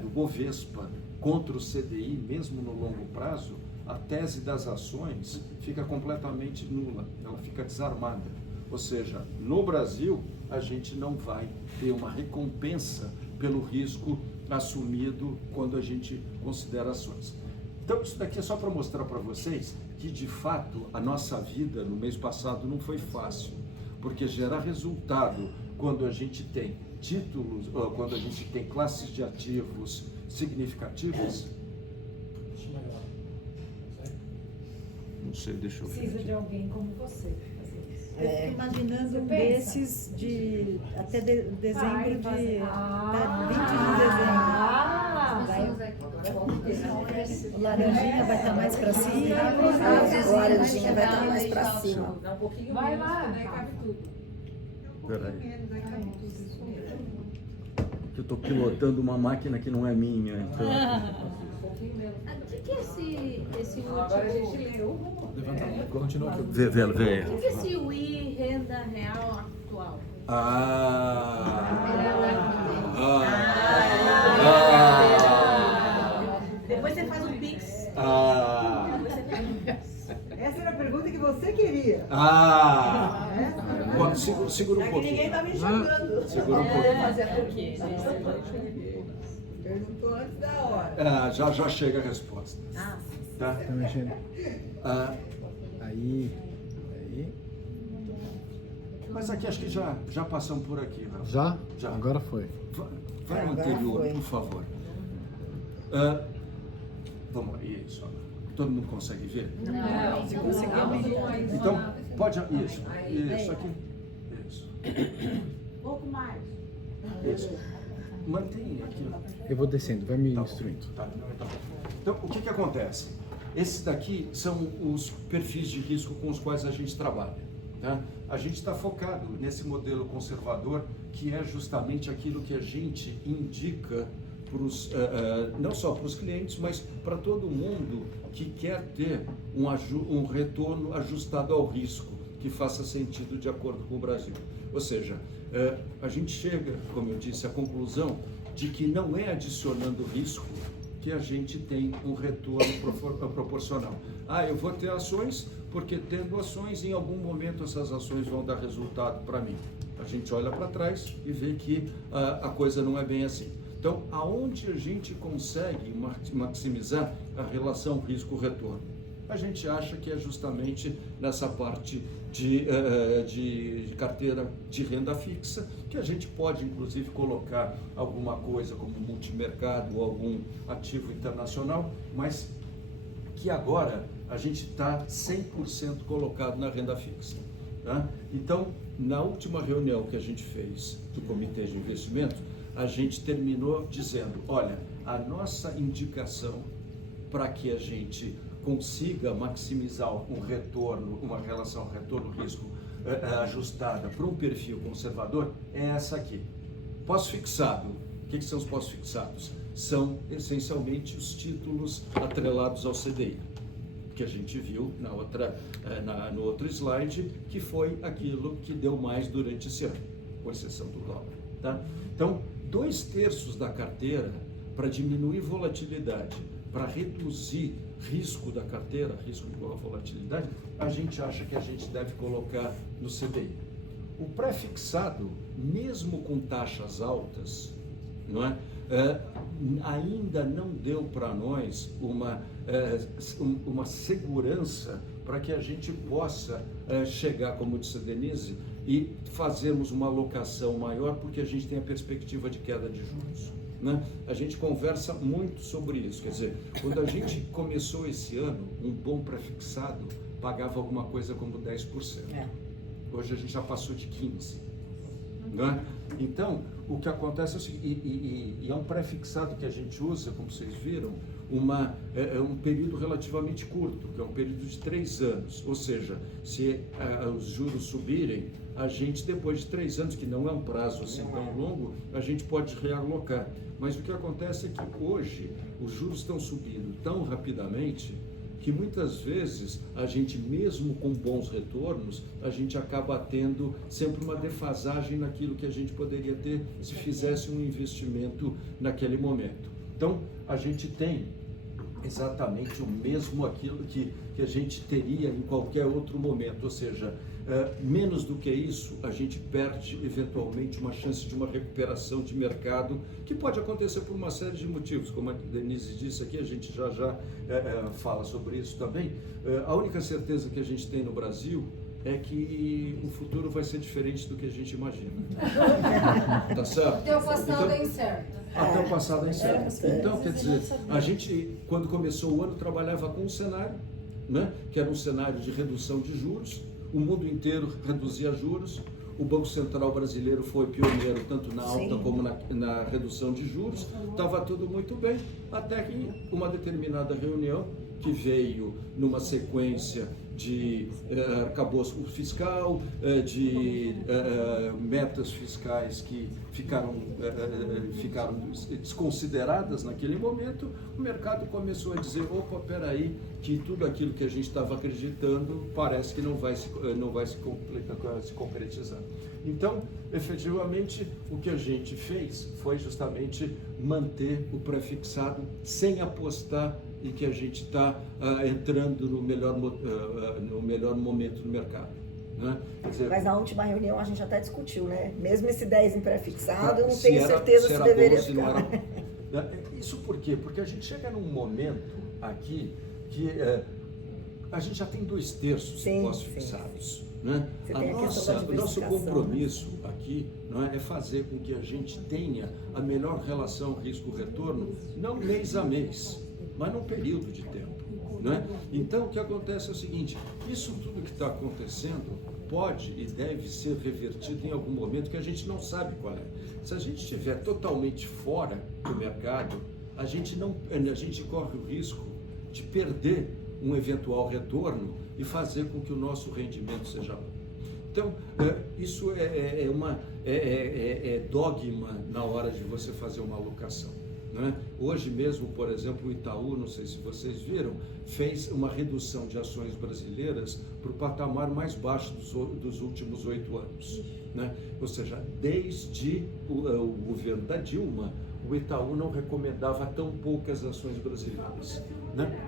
do Bovespa contra o CDI, mesmo no longo prazo, a tese das ações fica completamente nula, ela fica desarmada. Ou seja, no Brasil, a gente não vai ter uma recompensa pelo risco assumido quando a gente considera ações. Então, isso daqui é só para mostrar para vocês que, de fato, a nossa vida no mês passado não foi fácil, porque gerar resultado quando a gente tem títulos, quando a gente tem classes de ativos significativas. Não sei, deixa eu ver. Precisa de alguém como você. Eu fico imaginando um desses de até dezembro de 20 de dezembro. O laranjinha vai estar mais para cima. O laranjinha vai estar mais para cima. Dá um pouquinho Vai menos, lá. daí cabe tudo. Peraí. Eu estou pilotando uma máquina que não é minha, então... Um pouquinho menos. O que é esse último? Agora a gente leu. Continua. O que é esse UI renda real atual? Depois você faz um Pix. Depois você faz um Pix. Essa era a pergunta que você queria. Bom, segura um pouquinho. Ninguém tá me julgando. Segura um pouquinho. Fazer aqui. Perguntou antes da hora. Já chega a resposta. Tá? Tá mexendo. Aí. Mas aqui acho que já passamos por aqui, né? Já? Já. Agora foi. Vai no anterior, por favor. Vamos lá, isso. Todo mundo consegue ver? Não, se conseguir. Então, pode. Isso aqui. Isso. Pouco mais. Isso. Mantém aqui. Eu vou descendo, vai me instruindo. Tá. Então, o que acontece? Esses daqui são os perfis de risco com os quais a gente trabalha. Tá? A gente está focado nesse modelo conservador, que é justamente aquilo que a gente indica não só para os clientes, mas para todo mundo que quer ter um retorno ajustado ao risco, que faça sentido de acordo com o Brasil. Ou seja, a gente chega, como eu disse, à conclusão de que não é adicionando risco que a gente tem um retorno proporcional. Eu vou ter ações, porque tendo ações, em algum momento essas ações vão dar resultado para mim. A gente olha para trás e vê que a coisa não é bem assim. Então, aonde a gente consegue maximizar a relação risco-retorno? A gente acha que é justamente nessa parte de carteira de renda fixa, que a gente pode, inclusive, colocar alguma coisa como multimercado ou algum ativo internacional, mas que agora a gente está 100% colocado na renda fixa. Tá? Então, na última reunião que a gente fez do Comitê de Investimento, a gente terminou dizendo, olha, a nossa indicação para que a gente consiga maximizar um retorno, uma relação retorno-risco ajustada para um perfil conservador, é essa aqui. Pós-fixado. O que são os pós-fixados? São essencialmente os títulos atrelados ao CDI, que a gente viu no outro slide, que foi aquilo que deu mais durante esse ano, com exceção do dólar. Tá? Então, 2/3 da carteira, para diminuir volatilidade, para reduzir risco da carteira, risco de volatilidade, a gente acha que a gente deve colocar no CDI. O pré-fixado, mesmo com taxas altas, não é? Ainda não deu para nós uma segurança para que a gente possa chegar, como disse a Denise, e fazermos uma alocação maior, porque a gente tem a perspectiva de queda de juros. Né? A gente conversa muito sobre isso, quer dizer, quando a gente começou esse ano, um bom pré-fixado pagava alguma coisa como 10%. Hoje a gente já passou de 15%. Né? Então, o que acontece é o seguinte, e é um pré-fixado que a gente usa, como vocês viram, um período relativamente curto, que é um período de 3 anos, ou seja, se os juros subirem, a gente depois de 3 anos, que não é um prazo assim tão longo, a gente pode realocar. Mas o que acontece é que hoje os juros estão subindo tão rapidamente que muitas vezes a gente, mesmo com bons retornos, a gente acaba tendo sempre uma defasagem naquilo que a gente poderia ter se fizesse um investimento naquele momento. Então, a gente tem exatamente o mesmo aquilo que a gente teria em qualquer outro momento, ou seja, menos do que isso, a gente perde eventualmente uma chance de uma recuperação de mercado, que pode acontecer por uma série de motivos, como a Denise disse aqui, a gente já fala sobre isso também. A única certeza que a gente tem no Brasil é que o futuro vai ser diferente do que a gente imagina. Tá certo? Até o passado é incerto. Até o passado é incerto. Então, quer dizer, a gente, quando começou o ano, trabalhava com um cenário, né, que era um cenário de redução de juros. O mundo inteiro reduzia juros, o Banco Central brasileiro foi pioneiro tanto na alta como na redução de juros, estava tudo muito bem, até que uma determinada reunião, que veio numa sequência de arcabouço fiscal, de metas fiscais que ficaram desconsideradas naquele momento, o mercado começou a dizer, opa, peraí, que tudo aquilo que a gente estava acreditando parece que não vai se concretizar. Então, efetivamente, o que a gente fez foi justamente manter o pré-fixado sem apostar e que a gente está entrando no melhor momento do mercado. Né? Quer dizer, mas na última reunião a gente até discutiu, né? Mesmo esse 10 em pré-fixado, eu não tenho certeza se deveria ficar. Isso por quê? Porque a gente chega num momento aqui que a gente já tem 2/3 pós-fixados. Né? O nosso compromisso aqui, não é fazer com que a gente tenha a melhor relação risco-retorno, não mês a mês, mas num período de tempo. Né? Então, o que acontece é o seguinte, isso tudo que está acontecendo pode e deve ser revertido em algum momento que a gente não sabe qual é. Se a gente estiver totalmente fora do mercado, a gente corre o risco de perder um eventual retorno e fazer com que o nosso rendimento seja bom. Então, isso é dogma na hora de você fazer uma alocação. Né? Hoje mesmo, por exemplo, o Itaú, não sei se vocês viram, fez uma redução de ações brasileiras para o patamar mais baixo dos últimos 8 anos. Né? Ou seja, desde o governo da Dilma, o Itaú não recomendava tão poucas ações brasileiras, né?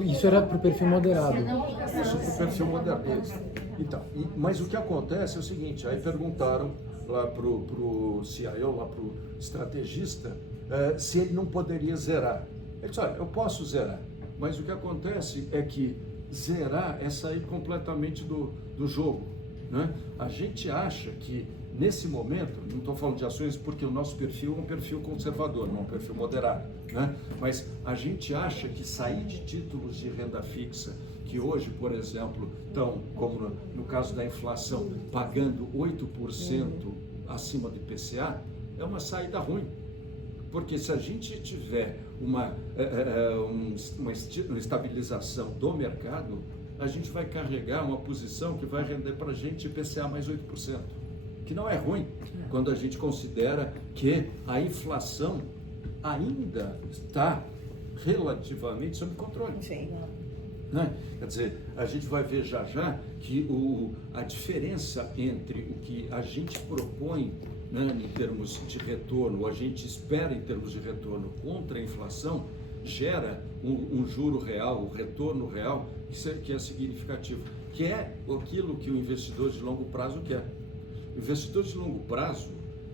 Isso era para o perfil moderado. Isso para o perfil moderado. Então, mas o que acontece é o seguinte, aí perguntaram lá para o CIO, lá para o estrategista, se ele não poderia zerar. Ele disse, olha, eu posso zerar, mas o que acontece é que zerar é sair completamente do jogo, né? A gente acha que, nesse momento, não estou falando de ações porque o nosso perfil é um perfil conservador, não é um perfil moderado, né? Mas a gente acha que sair de títulos de renda fixa, que hoje, por exemplo, estão, como no caso da inflação, pagando 8% acima do IPCA, é uma saída ruim. Porque se a gente tiver uma estabilização do mercado, a gente vai carregar uma posição que vai render para a gente IPCA mais 8%, que não é ruim, quando a gente considera que a inflação ainda está relativamente sob controle. Sim. Né? Quer dizer, a gente vai ver já que a diferença entre o que a gente propõe, né, em termos de retorno, a gente espera em termos de retorno contra a inflação, gera um juro real, um retorno real que é significativo, que é aquilo que o investidor de longo prazo quer. O investidor de longo prazo,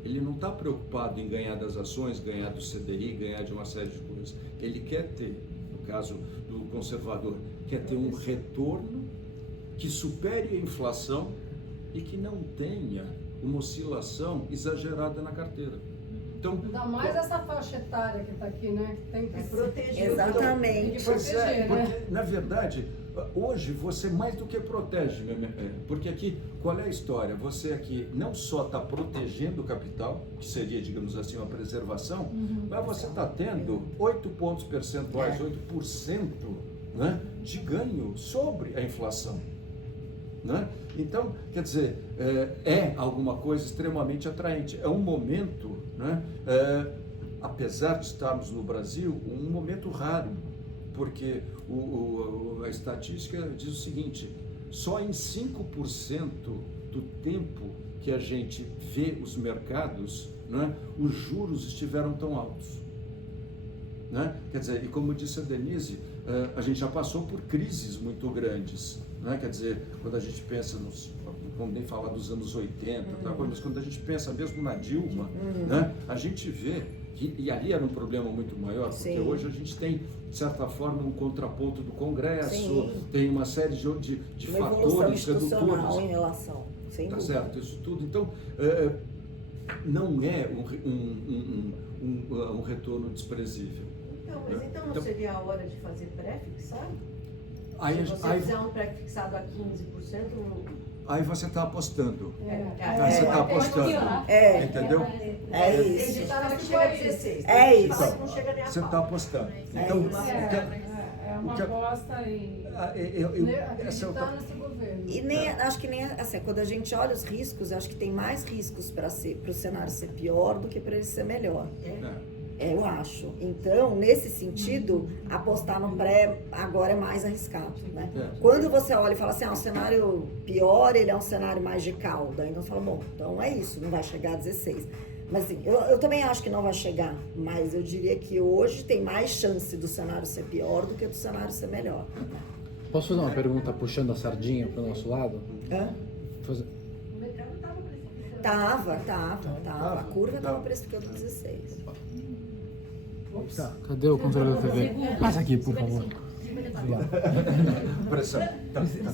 ele não está preocupado em ganhar das ações, ganhar do CDI, ganhar de uma série de coisas. Ele quer ter, no caso do conservador, quer ter um retorno que supere a inflação e que não tenha uma oscilação exagerada na carteira. Então, ainda mais essa faixa etária que está aqui, né? Que tem que proteger. Exatamente. Tem que proteger, né? Porque, na verdade, hoje você mais do que protege, né? Porque aqui, qual é a história? Você aqui não só está protegendo o capital, que seria, digamos assim, uma preservação, mas você está tendo 8 pontos percentuais, 8%, né, de ganho sobre a inflação. Né? Então, quer dizer, é alguma coisa extremamente atraente. É um momento, né, apesar de estarmos no Brasil, um momento raro, porque a estatística diz o seguinte, só em 5% do tempo que a gente vê os mercados, né, os juros estiveram tão altos. Né? Quer dizer, e como disse a Denise, a gente já passou por crises muito grandes. Né? Quer dizer, quando a gente pensa vamos nem falar dos anos 80, tá? Mas quando a gente pensa mesmo na Dilma, né? A gente vê que, e ali era um problema muito maior, porque hoje a gente tem, de certa forma, um contraponto do Congresso, tem uma série de fatores redutores. Em relação, sem tá dúvida. certo, isso tudo. Então, não é um retorno desprezível. Então não seria a hora de fazer pré-fixado? Aí, Se você fizer um pré-fixado a 15%... Aí você está apostando. Você está apostando. Entendeu? É isso. Tem ditado que chega a 16. É isso. Fala que não chega nem a Você está apostando. Então, é uma aposta em acreditar nesse governo. E acho que nem assim, quando a gente olha os riscos, acho que tem mais riscos para o cenário ser pior do que para ele ser melhor. Eu acho. Então, nesse sentido, apostar no pré agora é mais arriscado, né? Quando você olha e fala assim, o cenário pior, ele é um cenário mais de cauda. Então você fala, bom, então é isso, não vai chegar a 16. Mas assim, eu também acho que não vai chegar, mas eu diria que hoje tem mais chance do cenário ser pior do que do cenário ser melhor. Posso fazer uma pergunta puxando a sardinha para o nosso lado? O mercado estava precificando. Tava. A curva estava precificando 16. Tá, cadê o controle da TV? Passa aqui, por favor. Pressão.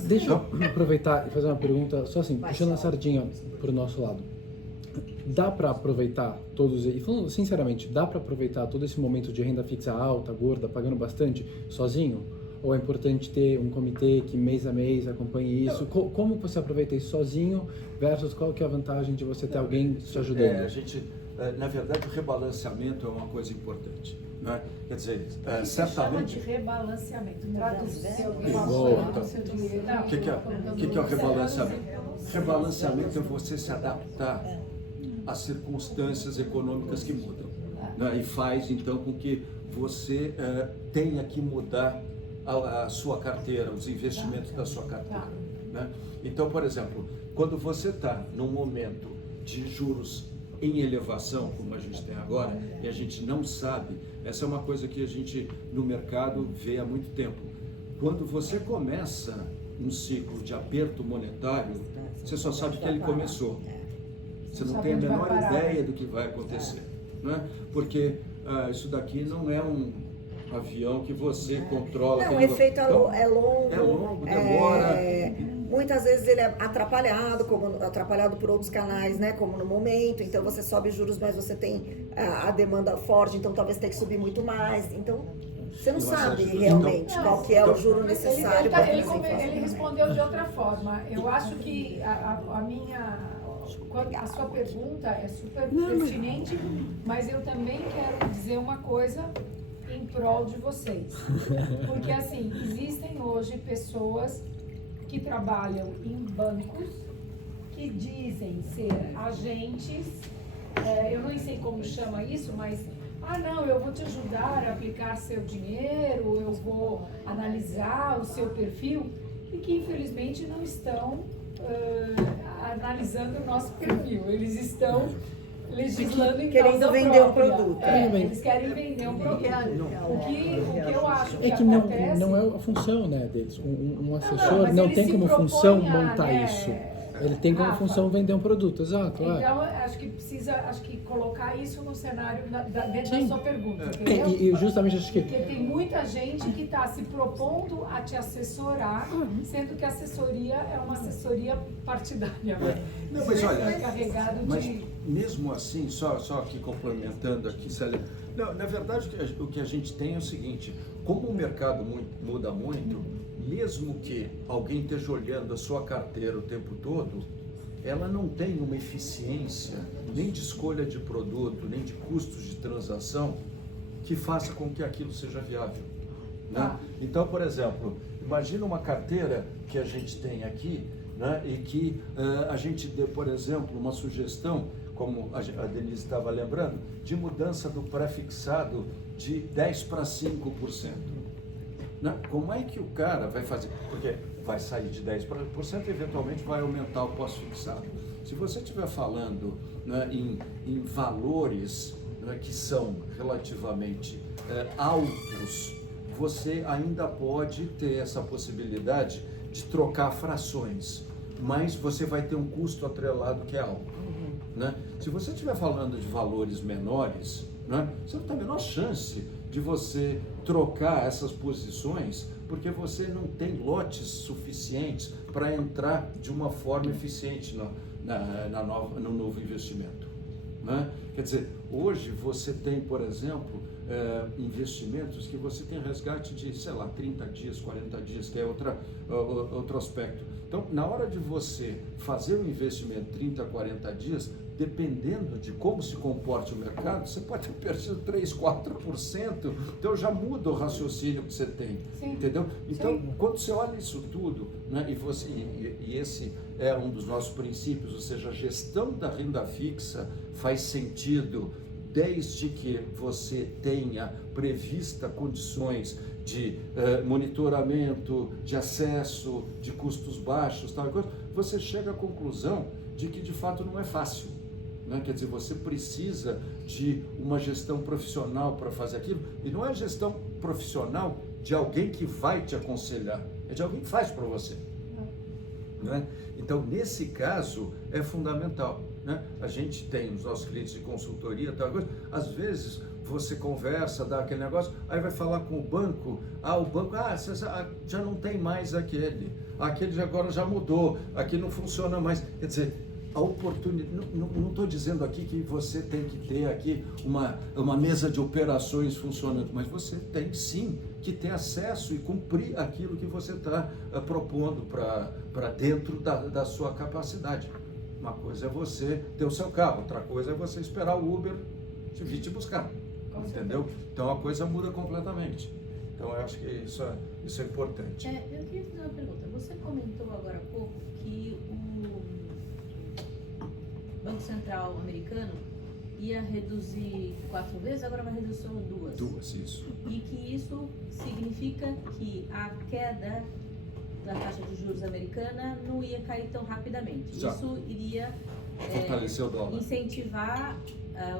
Deixa eu aproveitar e fazer uma pergunta, só assim, puxando a sardinha para o nosso lado. Dá para aproveitar e falando sinceramente, dá para aproveitar todo esse momento de renda fixa alta, gorda, pagando bastante, sozinho? Ou é importante ter um comitê que mês a mês acompanhe isso? Como você aproveita isso sozinho versus qual que é a vantagem de você ter alguém te ajudando? Na verdade, o rebalanceamento é uma coisa importante. Né? Quer dizer, Isso certamente... chama de rebalanceamento. O que é o rebalanceamento? Rebalanceamento é você se adaptar às circunstâncias econômicas que mudam. Né? E faz, então, com que você tenha que mudar a sua carteira, os investimentos da sua carteira. Né? Então, por exemplo, quando você está num momento de juros em elevação, como a gente tem agora, e a gente não sabe, essa é uma coisa que a gente no mercado vê há muito tempo. Quando você começa um ciclo de aperto monetário, você só sabe que ele começou. Você não tem a menor ideia do que vai acontecer, né? Porque isso daqui não é um avião que você controla. Não, o efeito então, é longo. É longo, demora. Muitas vezes ele é atrapalhado por outros canais, né? Como no momento. Então você sobe juros, mas você tem a demanda forte, então talvez tenha que subir muito mais. Então você não sabe realmente qual que é o juro necessário. Ele respondeu de outra forma. Eu acho que a sua pergunta é super pertinente, mas eu também quero dizer uma coisa em prol de vocês. Porque assim, existem hoje pessoas que trabalham em bancos que dizem ser agentes, eu não sei como chama isso, mas não, eu vou te ajudar a aplicar seu dinheiro, eu vou analisar o seu perfil, e que infelizmente não estão analisando o nosso perfil, eles estão legislando em querendo vender um produto. Eles querem vender um produto. O que eu acho que que acontece... não é a função, né, deles. Um assessor não tem como função montar isso. Ele tem como função vender um produto, exato. Então, acho que colocar isso no cenário dentro da sua pergunta, entendeu? E justamente acho que... Porque tem muita gente que está se propondo a te assessorar, sendo que a assessoria é uma assessoria partidária. Não, mas olha, carregado de... mesmo assim, só aqui complementando aqui, Célia, não, na verdade o que a gente tem é o seguinte, como o mercado muda muito, mesmo que alguém esteja olhando a sua carteira o tempo todo, ela não tem uma eficiência nem de escolha de produto, nem de custos de transação que faça com que aquilo seja viável, né? Então, por exemplo, imagina uma carteira que a gente tem aqui, né, e que a gente dê, por exemplo, uma sugestão, como a Denise estava lembrando, de mudança do pré-fixado de 10% para 5%. Né? Como é que o cara vai fazer? Porque vai sair de 10% e eventualmente vai aumentar o pós-fixado. Se você estiver falando, né, em valores, né, que são relativamente altos, você ainda pode ter essa possibilidade de trocar frações, mas você vai ter um custo atrelado que é alto. Né? Se você estiver falando de valores menores, né, você não tem a menor chance de você trocar essas posições, porque você não tem lotes suficientes para entrar de uma forma eficiente no novo investimento. Né? Quer dizer, hoje você tem, por exemplo, investimentos que você tem resgate de, 30 dias, 40 dias, que é outro aspecto. Então, na hora de você fazer um investimento 30, 40 dias, dependendo de como se comporte o mercado, você pode ter perdido 3, 4%, então já muda o raciocínio que você tem, entendeu? Então, quando você olha isso tudo, né, e esse é um dos nossos princípios, ou seja, a gestão da renda fixa faz sentido desde que você tenha prevista condições de monitoramento, de acesso, de custos baixos, tal coisa, você chega à conclusão de que de fato não é fácil. Né? Quer dizer, você precisa de uma gestão profissional para fazer aquilo, e não é gestão profissional de alguém que vai te aconselhar, é de alguém que faz para você. Né? Então, nesse caso, é fundamental. Né? A gente tem os nossos clientes de consultoria, tal coisa, às vezes você conversa, dá aquele negócio, aí vai falar com o banco, o banco, já não tem mais aquele agora já mudou, aqui não funciona mais. Quer dizer, a oportunidade, não estou dizendo aqui que você tem que ter aqui uma mesa de operações funcionando, mas você tem sim que ter acesso e cumprir aquilo que você está propondo para dentro da sua capacidade. Uma coisa é você ter o seu carro, outra coisa é você esperar o Uber vir te buscar, entendeu? Então a coisa muda completamente. Então eu acho que isso é importante. Eu queria fazer uma pergunta. Você comentou agora há pouco que o Banco Central americano ia reduzir 4 vezes, agora vai reduzir só 2. 2, isso. E que isso significa que a queda da taxa de juros americana não ia cair tão rapidamente. Exato. Isso iria Fortalecer o dólar. incentivar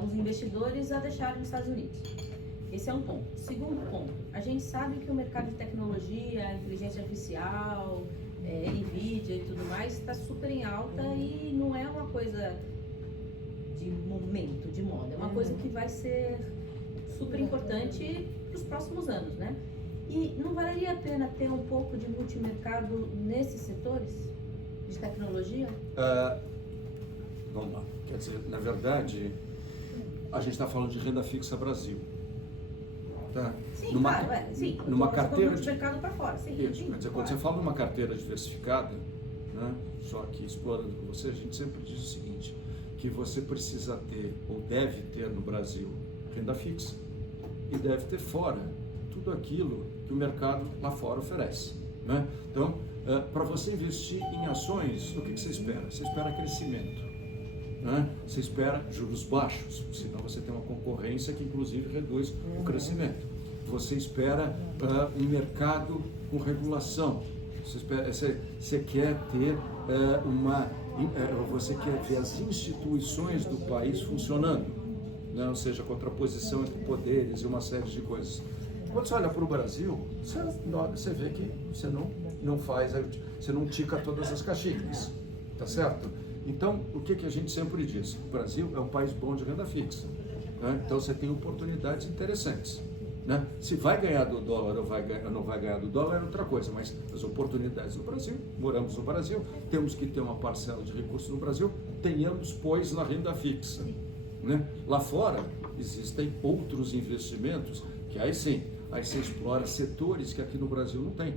os investidores a deixarem os Estados Unidos. Esse é um ponto. Segundo ponto, a gente sabe que o mercado de tecnologia, inteligência artificial, NVIDIA e tudo mais está super em alta e não é uma coisa de momento, de moda. É uma coisa que vai ser super importante para os próximos anos, né? E não valeria a pena ter um pouco de multimercado nesses setores de tecnologia? Vamos lá. Quer dizer, na verdade, a gente está falando de renda fixa Brasil. Tá? Sim, numa, claro, sim. Numa carteira de mercado para fora, sim. Isso, sim, quer dizer, quando você fala numa carteira diversificada, né, só que explorando com você, a gente sempre diz o seguinte, que você precisa ter, ou deve ter no Brasil, renda fixa. E deve ter fora tudo aquilo que o mercado lá fora oferece. Né? Então, para você investir em ações, o que você espera? Você espera crescimento. Né? Você espera juros baixos, senão você tem uma concorrência que inclusive reduz o crescimento. Você espera um mercado com regulação. Você quer ter você quer ver as instituições do país funcionando, né? Ou seja, contraposição entre poderes e uma série de coisas. Quando você olha para o Brasil, você vê que você não tica todas as caixinhas, tá certo? Então, o que a gente sempre diz? O Brasil é um país bom de renda fixa, né? Então você tem oportunidades interessantes, né? Se vai ganhar do dólar ou não vai ganhar do dólar é outra coisa, mas as oportunidades no Brasil, moramos no Brasil, temos que ter uma parcela de recursos no Brasil, tenhamos, pois, na renda fixa, né? Lá fora existem outros investimentos que aí sim, aí você explora setores que aqui no Brasil não tem.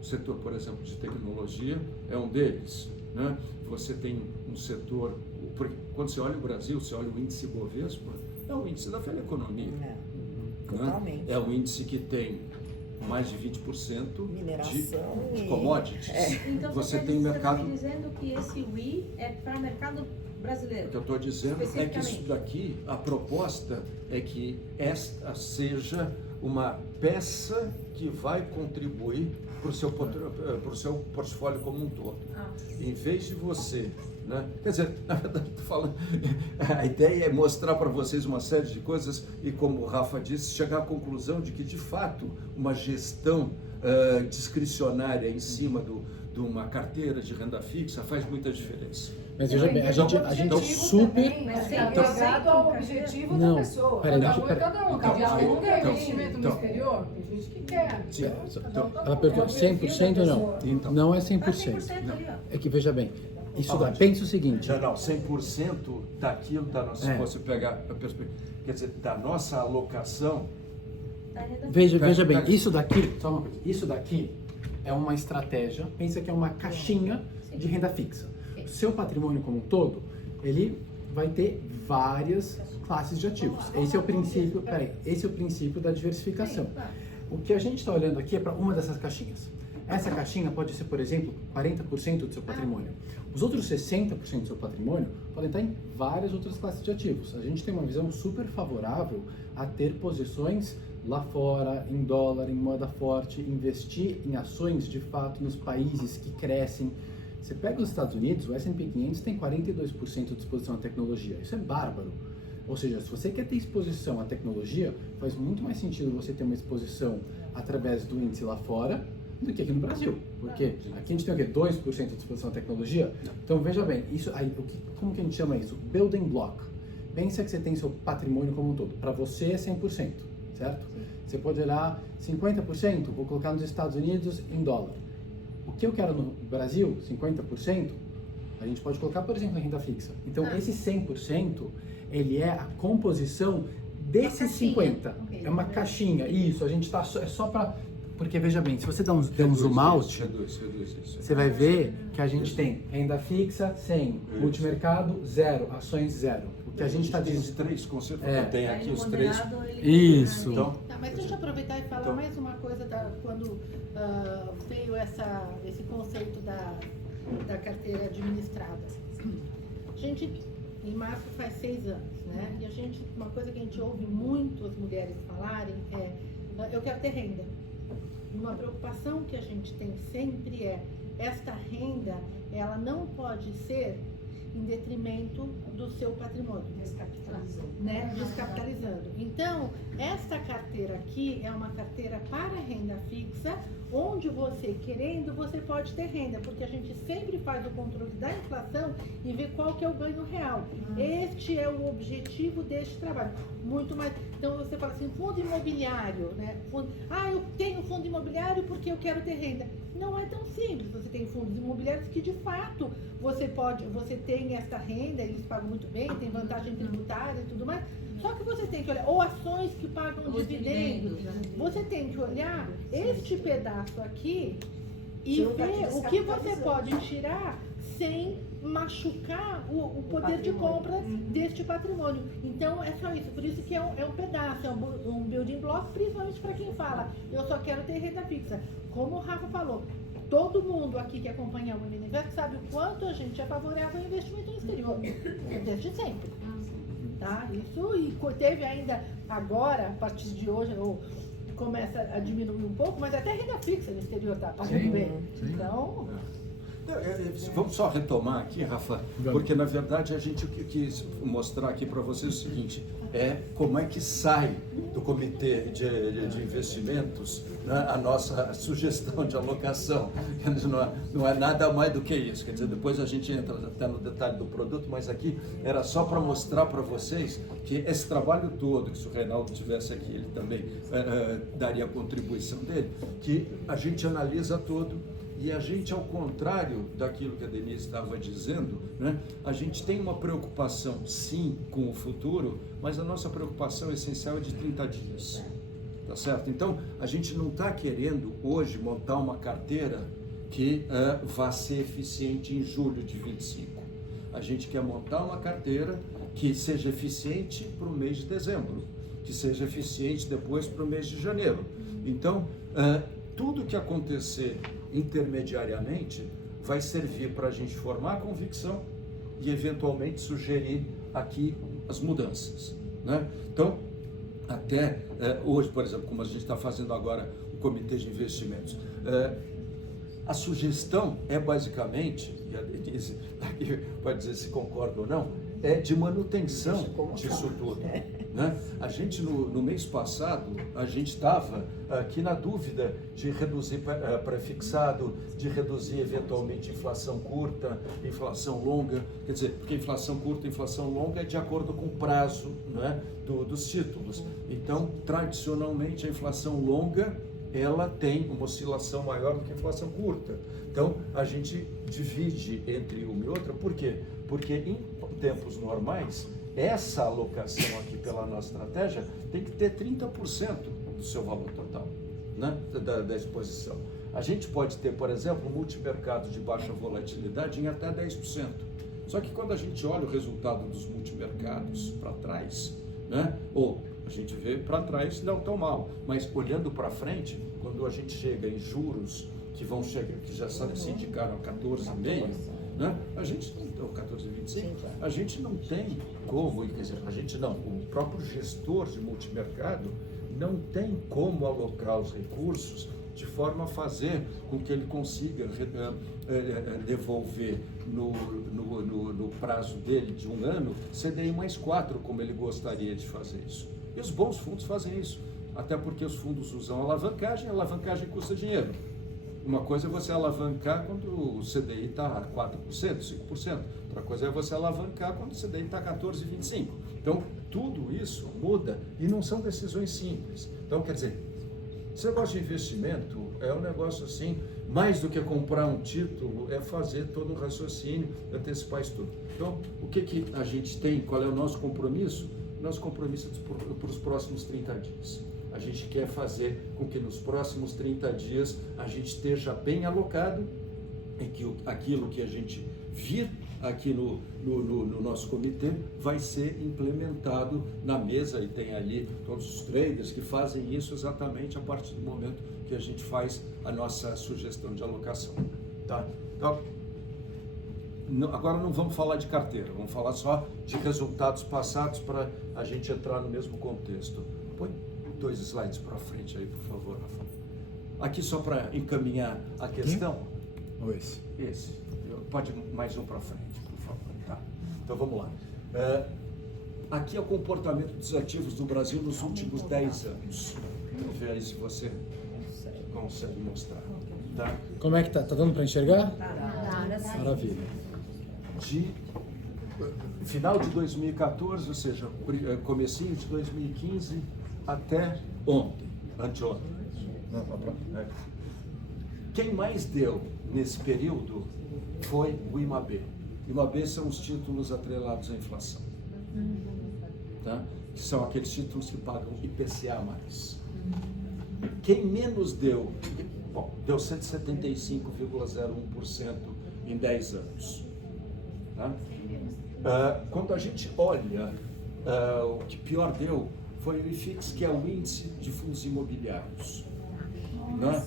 O setor, por exemplo, de tecnologia é um deles, né? Você tem um setor, quando você olha o Brasil, você olha o índice Bovespa, é o índice da velha economia. Totalmente. É um índice que tem mais de 20% mineração de commodities. Então você tem mercado. Você está dizendo que esse WI é para o mercado brasileiro? O que eu estou dizendo é que isso daqui, a proposta é que esta seja uma peça que vai contribuir para o seu portfólio como um todo. Em vez de você, né? Quer dizer, na verdade, a ideia é mostrar para vocês uma série de coisas e, como o Rafa disse, chegar à conclusão de que, de fato, uma gestão discricionária em cima de uma carteira de renda fixa faz muita diferença. Mas veja bem, a gente super... Ligado ao objetivo da pessoa. Cada um quer investimento no exterior, tem gente que quer. Ela perguntou 100% ou não? Então. Não é 100%. É que, veja bem, isso dá, pensa o seguinte... Não, 100% daquilo, se você pegar a perspectiva, quer dizer, da nossa alocação... Veja bem, isso daqui é uma estratégia, pensa que é uma caixinha de renda fixa. O seu patrimônio como um todo, ele vai ter várias classes de ativos. Esse é o princípio da diversificação. O que a gente está olhando aqui é para uma dessas caixinhas. Essa caixinha pode ser, por exemplo, 40% do seu patrimônio. Os outros 60% do seu patrimônio podem estar em várias outras classes de ativos. A gente tem uma visão super favorável a ter posições lá fora, em dólar, em moeda forte, investir em ações de fato nos países que crescem. Você pega os Estados Unidos, o S&P 500 tem 42% de exposição à tecnologia. Isso é bárbaro. Ou seja, se você quer ter exposição à tecnologia, faz muito mais sentido você ter uma exposição através do índice lá fora do que aqui no Brasil. Porque aqui a gente tem o quê? 2% de exposição à tecnologia? Então veja bem, isso aí, como que a gente chama isso? Building block. Pensa que você tem seu patrimônio como um todo. Para você é 100%, certo? Você pode olhar 50%, vou colocar nos Estados Unidos em dólar. O que eu quero no Brasil, 50%, a gente pode colocar, por exemplo, em renda fixa. Então, esse 100%, ele é a composição desses 50%. É uma caixinha. Isso, a gente está... É só para... Porque, veja bem, se você der um zoom out, reduz isso. Você vai ver que a gente tem renda fixa, 100. Multimercado, 0. Ações, 0. O que a gente está dizendo... Os três conceitos, tem aqui os três... Isso. Então, mas deixa eu aproveitar e falar mais uma coisa quando veio esse conceito da carteira administrada. A gente, em março, faz 6 anos, né? E uma coisa que a gente ouve muito as mulheres falarem é: eu quero ter renda. Uma preocupação que a gente tem sempre é: esta renda, ela não pode ser em detrimento do seu patrimônio. Descapitalizando. Né? Descapitalizando. Então, esta carteira aqui é uma carteira para renda fixa, onde você, querendo, você pode ter renda, porque a gente sempre faz o controle da inflação e vê qual que é o ganho real. Este é o objetivo deste trabalho. Muito mais. Então, você fala assim, fundo imobiliário, né? Eu tenho fundo imobiliário porque eu quero ter renda. Não é tão simples. Você tem fundos imobiliários que, de fato, você tem essa renda, eles pagam muito bem, tem vantagem tributária e tudo mais. Só que você tem que olhar, ou ações que pagam dividendos. Você tem que olhar este pedaço aqui e ver o que você pode tirar sem machucar o poder de compra deste patrimônio. Então é só isso, por isso que é um pedaço, é um building block, principalmente para quem fala, eu só quero ter renda fixa. Como o Rafa falou, todo mundo aqui que acompanha o Universo sabe o quanto a gente é favorável ao investimento no exterior, desde sempre. Tá? Isso, e teve ainda agora, a partir de hoje, começa a diminuir um pouco, mas até renda fixa no exterior está pagando bem. Então... Vamos só retomar aqui, Rafa, porque na verdade a gente quis mostrar aqui para vocês o seguinte, como é que sai do comitê de investimentos, né, a nossa sugestão de alocação. Não é nada mais do que isso, quer dizer, depois a gente entra até no detalhe do produto, mas aqui era só para mostrar para vocês que esse trabalho todo, que se o Reinaldo estivesse aqui, ele também daria a contribuição dele, que a gente analisa todo. E a gente, ao contrário daquilo que a Denise estava dizendo, né, a gente tem uma preocupação, sim, com o futuro, mas a nossa preocupação essencial é de 30 dias, tá certo? Então, a gente não está querendo hoje montar uma carteira que vá ser eficiente em julho de 25. A gente quer montar uma carteira que seja eficiente para o mês de dezembro, que seja eficiente depois para o mês de janeiro. Então, tudo que acontecer intermediariamente vai servir para a gente formar a convicção e eventualmente sugerir aqui as mudanças, né? Então, até hoje, por exemplo, como a gente está fazendo agora o comitê de investimentos, a sugestão é basicamente, e a Denise aqui pode dizer se concorda ou não, é de manutenção disso tudo, né? A gente no mês passado, a gente estava aqui na dúvida de reduzir pré-fixado, de reduzir eventualmente inflação curta, inflação longa, quer dizer, porque inflação curta e inflação longa é de acordo com o prazo, né, dos títulos. Então, tradicionalmente, a inflação longa, ela tem uma oscilação maior do que a inflação curta. Então, a gente divide entre uma e outra, por quê? Porque em tempos normais, essa alocação aqui pela nossa estratégia tem que ter 30% do seu valor total, né, da exposição. A gente pode ter, por exemplo, um multimercado de baixa volatilidade em até 10%. Só que quando a gente olha o resultado dos multimercados para trás, né, ou a gente vê para trás não tão mal, mas olhando para frente, quando a gente chega em juros que vão chegar, que já se indicaram a 14,5%, né? A gente não, 14,25%, a gente não tem como, quer dizer, a gente não, o próprio gestor de multimercado não tem como alocar os recursos de forma a fazer com que ele consiga devolver no prazo dele de um ano CDI mais 4, como ele gostaria de fazer isso. E os bons fundos fazem isso, até porque os fundos usam alavancagem, a alavancagem custa dinheiro. Uma coisa é você alavancar quando o CDI está a 4%, 5%. Outra coisa é você alavancar quando o CDI está a 14,25%. Então, tudo isso muda e não são decisões simples. Então, quer dizer, esse negócio de investimento é um negócio assim, mais do que comprar um título, é fazer todo um raciocínio, antecipar isso tudo. Então, o que a gente tem, qual é o nosso compromisso? Nosso compromisso é para os próximos 30 dias. A gente quer fazer com que nos próximos 30 dias a gente esteja bem alocado e que aquilo que a gente vir aqui no nosso comitê vai ser implementado na mesa, e tem ali todos os traders que fazem isso exatamente a partir do momento que a gente faz a nossa sugestão de alocação. Tá? Então, agora não vamos falar de carteira, vamos falar só de resultados passados para a gente entrar no mesmo contexto. Põe 2 slides para frente aí, por favor, Rafa. Aqui só para encaminhar a questão. Ou esse? Esse. Pode mais um para frente, por favor. Tá. Então vamos lá. Aqui é o comportamento dos ativos do Brasil nos últimos 10 anos. Vamos ver aí se você consegue mostrar. Tá? Como é que tá? Tá dando para enxergar? Maravilha. De final de 2014, ou seja, comecinho de 2015 até ontem, anteontem. Quem mais deu nesse período foi o IMAB. IMAB são os títulos atrelados à inflação, tá? Que são aqueles títulos que pagam IPCA+. Quem menos deu, bom, deu 175,01% em 10 anos. Tá? Quando a gente olha, o que pior deu foi o IFIX, que é o índice de fundos imobiliários. Né?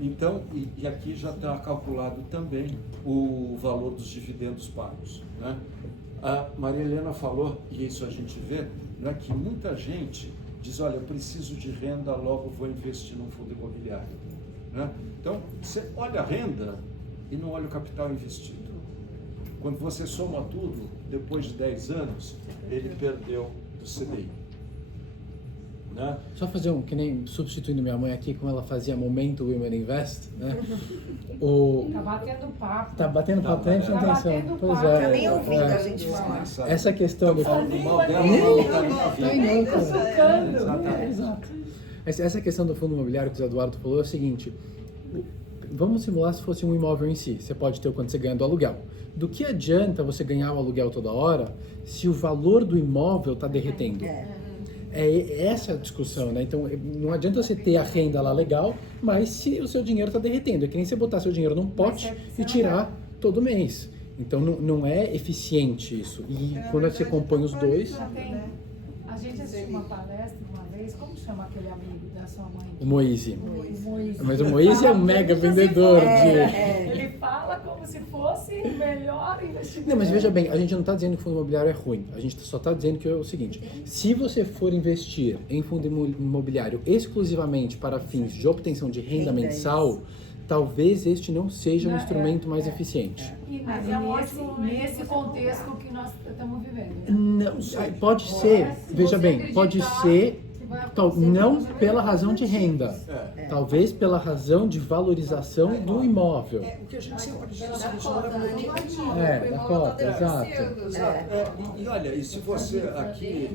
Então, e aqui já está calculado também o valor dos dividendos pagos. Né? A Maria Helena falou, e isso a gente vê, né, que muita gente diz, olha, eu preciso de renda, logo vou investir num fundo imobiliário. Né? Então, você olha a renda e não olha o capital investido. Quando você soma tudo, depois de 10 anos, ele perdeu do CDI. Né? Só fazer que nem substituindo minha mãe aqui, como ela fazia Momento Women Invest, né? Tá batendo papo. Tá batendo papo, tá prestando atenção. Pois é. Tá nem ouvindo a gente falar. Essa questão do... Essa questão do fundo imobiliário que o Eduardo falou é o seguinte, vamos simular se fosse um imóvel em si, você pode ter o quanto você ganha do aluguel. Do que adianta você ganhar o aluguel toda hora se o valor do imóvel está derretendo? É essa a discussão, né? Então, não adianta você ter a renda lá legal, mas se o seu dinheiro está derretendo. É que nem você botar seu dinheiro num pote e tirar todo mês. Então, não é eficiente isso. E quando você compõe os dois... A gente assistiu uma palestra uma vez, como chama aquele amigo da sua mãe? O Moise. Moise. Mas o Moise é um mega vendedor Ele fala como se fosse o melhor investimento. Não, mas veja bem, a gente não está dizendo que fundo imobiliário é ruim. A gente só está dizendo que é o seguinte, se você for investir em fundo imobiliário exclusivamente para fins de obtenção de renda mensal, talvez este não seja um instrumento mais eficiente. Mas nesse contexto que nós estamos vivendo. Não, pode ser, veja bem, pode ser, não pela razão de renda, talvez pela razão de valorização do imóvel. O que a gente sempre diz é da cota, exato. E olha, e se você aqui,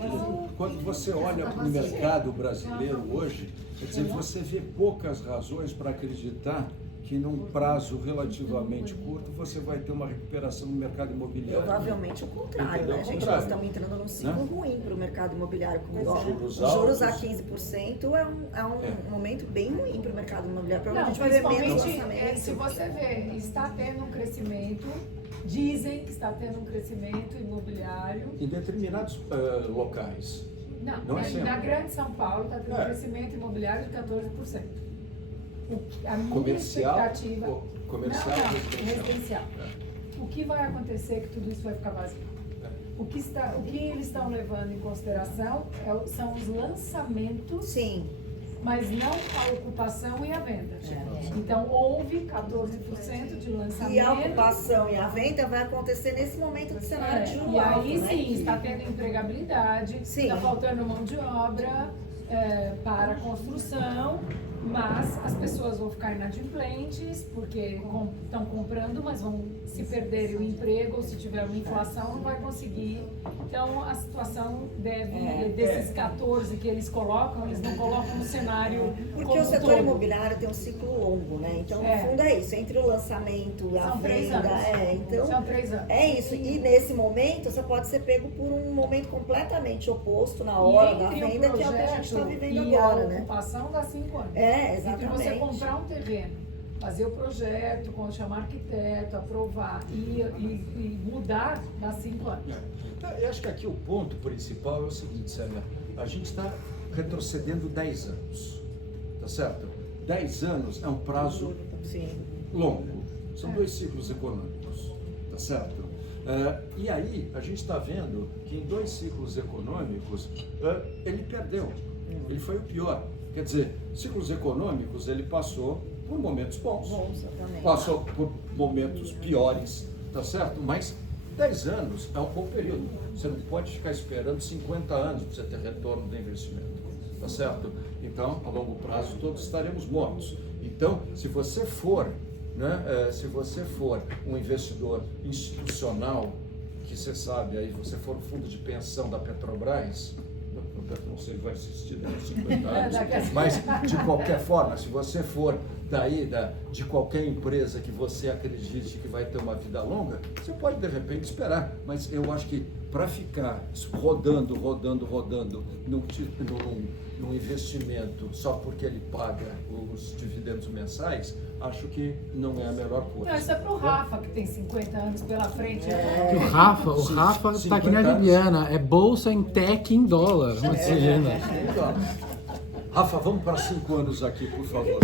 quando você olha para o mercado brasileiro hoje, quer dizer, você vê poucas razões para acreditar que num prazo relativamente curto você vai ter uma recuperação no mercado imobiliário. Provavelmente o contrário, né, gente? Nós estamos entrando num ciclo ruim para o mercado imobiliário. Com juros a 15% é um momento bem ruim para o mercado imobiliário. Provavelmente vai ver menos lançamento. Se você vê, está tendo um crescimento, dizem que está tendo um crescimento imobiliário. Em determinados locais. Não é na Grande São Paulo está tendo um crescimento imobiliário de 14%. A minha expectativa... Comercial ou residencial. O que vai acontecer que tudo isso vai ficar vazio? O que eles estão levando em consideração são os lançamentos, sim, mas não a ocupação e a venda. Então, houve 14% de lançamento. E a ocupação e a venda vai acontecer nesse momento de cenário de E aí, sim, está tendo empregabilidade, está faltando mão de obra para a construção, mas as pessoas vão ficar inadimplentes porque estão comprando, mas vão se perderem o emprego ou se tiver uma inflação não vai conseguir. Então a situação desses 14 que eles colocam, eles não colocam no cenário porque o setor imobiliário tem um ciclo longo, né? Então no fundo é isso, entre o lançamento e a venda, então são 3 anos. É isso. E nesse momento você pode ser pego por um momento completamente oposto na hora da venda, que é o que a gente está vivendo agora, né? A ocupação dá 5 anos. Exatamente. Entre você comprar um terreno, fazer o projeto, chamar arquiteto, aprovar e mudar, dá 5 anos. Eu acho que aqui o ponto principal é o seguinte, Célia, a gente está retrocedendo 10 anos, tá certo? 10 anos é um prazo longo, são 2 ciclos econômicos, tá certo? E aí a gente está vendo que em 2 ciclos econômicos ele perdeu, ele foi o pior. Quer dizer, ciclos econômicos, ele passou por momentos bons, passou por momentos piores, tá certo? Mas 10 anos é um bom período. Você não pode ficar esperando 50 anos para você ter retorno do investimento, tá certo? Então, a longo prazo, todos estaremos mortos. Então, se você for, né, se você for um investidor institucional, que você sabe, aí você for um fundo de pensão da Petrobras, não sei se vai existir daqui a 50 anos, mas de qualquer forma, se você for daí de qualquer empresa que você acredite que vai ter uma vida longa, você pode de repente esperar, mas eu acho que para ficar rodando num investimento só porque ele paga os dividendos mensais, acho que não é a melhor coisa. Não, isso é pro Rafa, que tem 50 anos pela frente. Que o Rafa tá aqui na Bibiana, é bolsa em tech em dólar. Rafa, vamos para 5 anos aqui, por favor.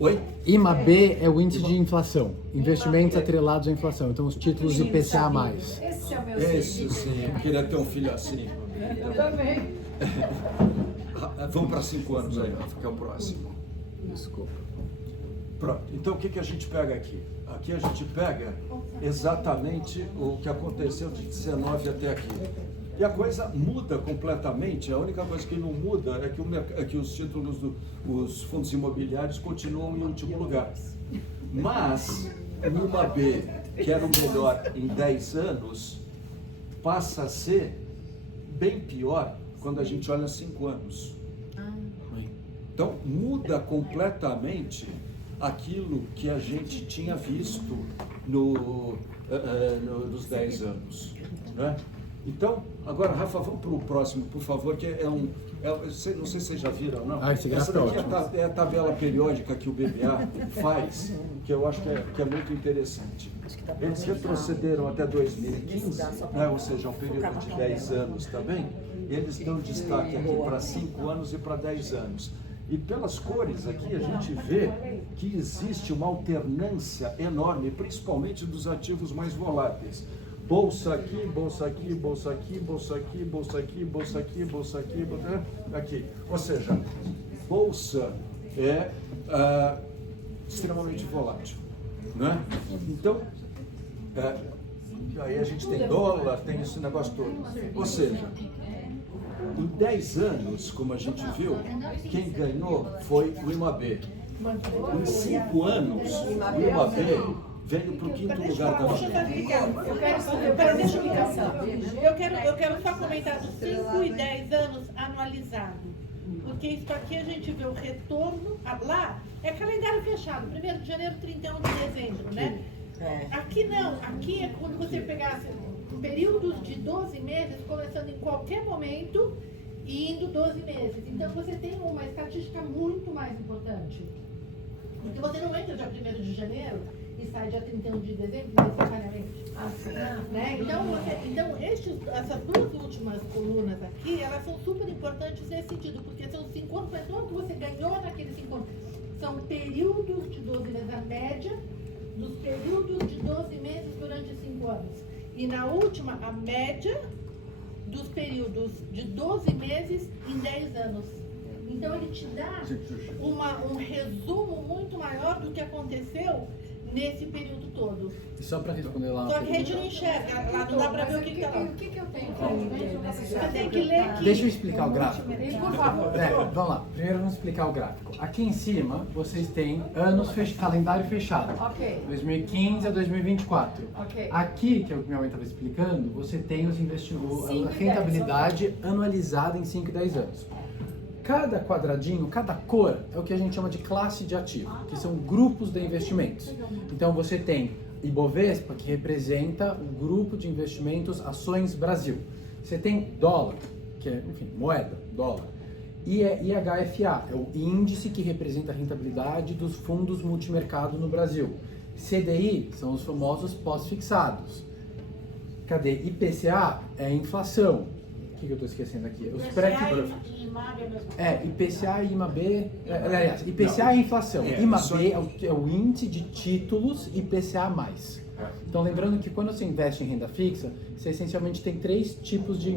Oi? IMAB é o índice de inflação, investimentos atrelados à inflação, então os títulos IPCA+. Esse é o meu Esse sim, eu queria ter um filho assim. Eu também. Vamos para 5 anos aí, Rafa, que é o próximo. Desculpa. Pronto, então o que a gente pega aqui? Aqui a gente pega exatamente o que aconteceu de 19 até aqui. E a coisa muda completamente, a única coisa que não muda é que os títulos os fundos imobiliários continuam em último lugar. Mas o IMAB, que era o melhor em 10 anos, passa a ser bem pior quando a gente olha 5 anos. Então muda completamente aquilo que a gente tinha visto nos 10 anos, né? Então, agora, Rafa, vamos para o próximo, por favor, que não sei se vocês já viram ou não. Esse Essa gráfico daqui é a tabela periódica que o BBA faz, que eu acho que é muito interessante. Eles retrocederam até 2015, né, ou seja, um período de 10 anos também. Eles dão destaque aqui para 5 anos e para 10 anos. E pelas cores aqui a gente vê que existe uma alternância enorme, principalmente dos ativos mais voláteis. Bolsa aqui, bolsa aqui, bolsa aqui, bolsa aqui, bolsa aqui, bolsa aqui, bolsa aqui, aqui. Ou seja, bolsa é extremamente volátil, né? Então, aí a gente tem dólar, tem esse negócio todo. Ou seja, em 10 anos, como a gente viu, quem ganhou foi o IMAB. Em 5 anos, o IMAB veio para o 5º lugar também. Eu quero só comentar dos 5 e 10 anos anualizado. Porque isso aqui a gente vê o retorno. Lá é calendário fechado, 1º de janeiro, 31 de dezembro, né? Aqui não, aqui é quando você pegasse períodos de 12 meses, começando em qualquer momento e indo 12 meses. Então você tem uma estatística muito mais importante. Porque você não entra dia 1º de janeiro e sai dia 31 de dezembro, necessariamente. Né? Então essas 2 últimas colunas aqui, elas são super importantes nesse sentido, porque são 5 anos, mas quanto você ganhou naqueles 5 anos? São períodos de 12 meses, a média dos períodos de 12 meses durante 5 anos. E na última, a média dos períodos de 12 meses em 10 anos. Então ele te dá um resumo muito maior do que aconteceu nesse período todo. E só para responder lá. Só que a gente não enxerga, lá não dá para ver o que está lá. O que eu tenho que ler nesse Você tem que ler aqui. Deixa eu explicar o gráfico. Por favor. Vamos lá. Primeiro vamos explicar o gráfico. Aqui em cima vocês têm calendário fechado. Ok. 2015 a 2024. Ok. Aqui, que é o que minha mãe estava explicando, você tem a rentabilidade anualizada em 5 e 10 anos. Cada quadradinho, cada cor é o que a gente chama de classe de ativo, que são grupos de investimentos. Então você tem Ibovespa, que representa o grupo de investimentos Ações Brasil. Você tem dólar, que é, enfim, moeda, dólar. E IHFA, é o índice que representa a rentabilidade dos fundos multimercado no Brasil. CDI são os famosos pós-fixados. Cadê? IPCA é a inflação. O que eu estou esquecendo aqui? Os IPCA e IMAB. Aliás, IPCA é a inflação. IMAB é o índice de títulos IPCA+. Então, lembrando que quando você investe em renda fixa, você essencialmente tem 3 tipos de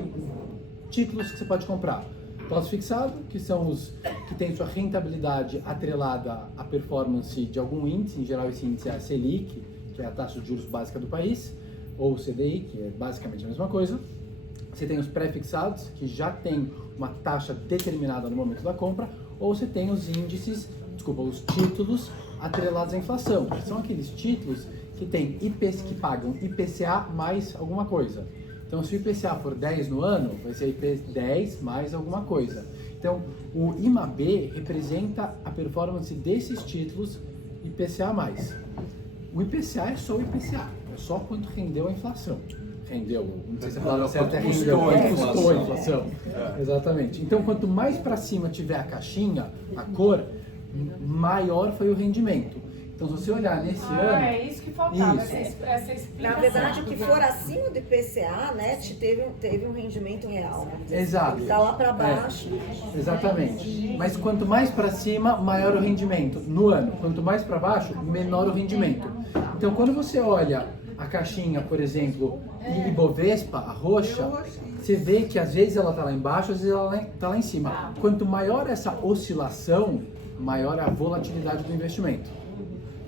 títulos que você pode comprar. Pós-fixado, que são os que têm sua rentabilidade atrelada à performance de algum índice, em geral esse índice é a Selic, que é a taxa de juros básica do país. ou o CDI, que é basicamente a mesma coisa. Você tem os pré-fixados, que já tem uma taxa determinada no momento da compra, ou você tem os índices, os títulos atrelados à inflação, que são aqueles títulos que que pagam IPCA mais alguma coisa. Então, se o IPCA for 10 no ano, vai ser IP 10 mais alguma coisa. Então, o IMAB representa a performance desses títulos IPCA+. O IPCA é só o IPCA, é só quanto rendeu a inflação. Rendeu, não sei se a palavra certa é rendeu, custou a inflação. Exatamente. Então, quanto mais para cima tiver a caixinha, a cor, maior foi o rendimento. Então, se você olhar nesse ano... É isso que faltava, essa explicação. Na verdade, o que for acima do IPCA, né, teve um rendimento real. Exato. Está lá para baixo. Exatamente. Mas quanto mais para cima, maior o rendimento no ano. Quanto mais para baixo, menor o rendimento. Então, quando você olha a caixinha, por exemplo, Ibovespa, a roxa, você vê que às vezes ela está lá embaixo, às vezes ela está lá em cima. Quanto maior essa oscilação, maior a volatilidade do investimento.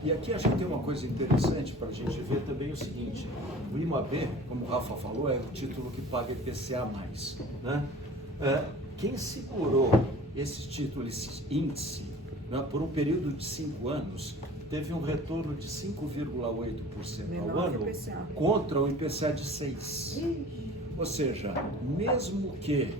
E aqui a gente tem uma coisa interessante para a gente ver também o seguinte: o IMAB, como o Rafa falou, é o título que paga IPCA+, né? Quem segurou esse título, esse índice, né, por um período de 5 anos, teve um retorno de 5,8% ao ano contra o IPCA de 6%. Ou seja, mesmo que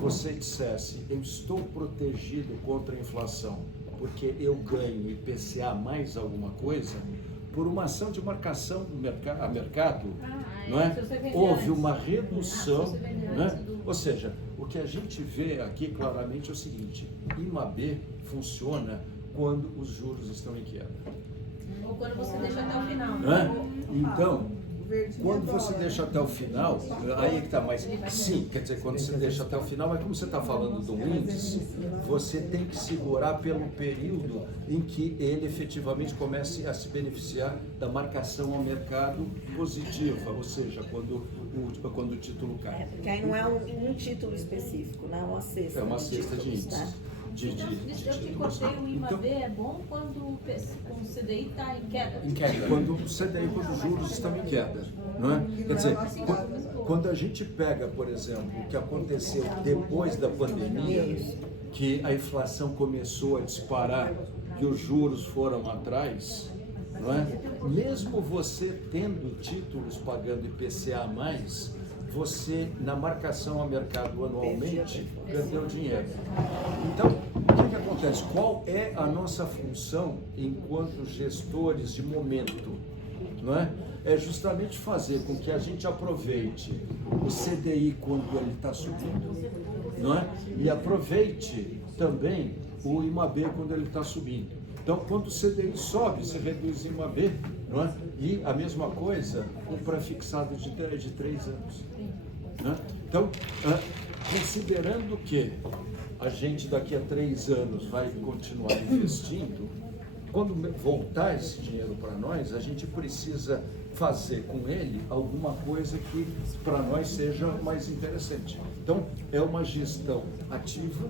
você dissesse, eu estou protegido contra a inflação, porque eu ganho IPCA mais alguma coisa, por uma ação de marcação do mercado, não é? Houve uma redução, né? Ou seja, o que a gente vê aqui claramente é o seguinte: IMAB funciona quando os juros estão em queda. Ou quando você deixa até o final. Então, quando você deixa até o final, aí é que está mais... Sim, quer dizer, quando você deixa até o final, mas como você está falando do índice, você tem que segurar pelo período em que ele efetivamente comece a se beneficiar da marcação ao mercado positiva, ou seja, quando o título cai. Porque aí não é um título específico, né? Uma cesta. É uma cesta de índices. Né? Eu te cortei, o IMAB é bom quando o CDI está em queda? Em queda. Quando o CDI, quando os juros estão em queda. Não é? Quer dizer, quando a gente pega, por exemplo, o que aconteceu depois da pandemia, que a inflação começou a disparar e os juros foram atrás, não é? Mesmo você tendo títulos pagando IPCA+, você, na marcação ao mercado anualmente, perdeu dinheiro. Então, o que acontece? Qual é a nossa função enquanto gestores de momento? Não é? É justamente fazer com que a gente aproveite o CDI quando ele está subindo, não é? E aproveite também o IMAB quando ele está subindo. Então, quando o CDI sobe, você reduz o IMAB, não é? E a mesma coisa, um pré-fixado de 3 anos. Né? Então, considerando que a gente daqui a 3 anos vai continuar investindo, quando voltar esse dinheiro para nós, a gente precisa fazer com ele alguma coisa que para nós seja mais interessante. Então, é uma gestão ativa,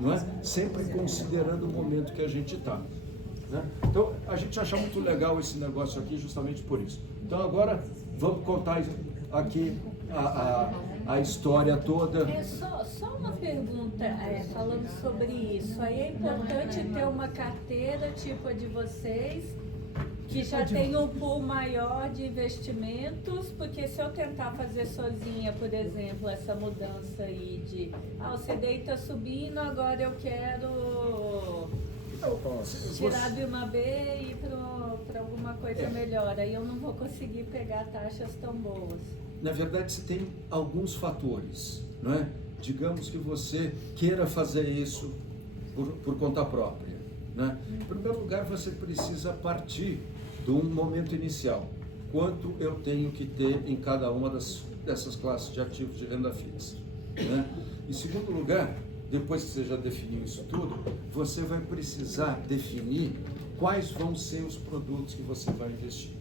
não é? Sempre considerando o momento que a gente está. Né? Então, a gente acha muito legal esse negócio aqui justamente por isso. Então, agora, vamos contar aqui a história toda. Só uma pergunta, falando sobre isso. Aí é importante ter uma carteira tipo a de vocês, que já tem um pool maior de investimentos, porque se eu tentar fazer sozinha, por exemplo, essa mudança aí de o CDI está subindo, agora eu quero tirar do IMAB e ir para alguma coisa melhor, aí eu não vou conseguir pegar taxas tão boas. Na verdade, você tem alguns fatores, não é? Digamos que você queira fazer isso por conta própria, né? Em primeiro lugar, você precisa partir de um momento inicial. Quanto eu tenho que ter em cada uma dessas classes de ativos de renda fixa, né? Em segundo lugar, depois que você já definiu isso tudo, você vai precisar definir quais vão ser os produtos que você vai investir.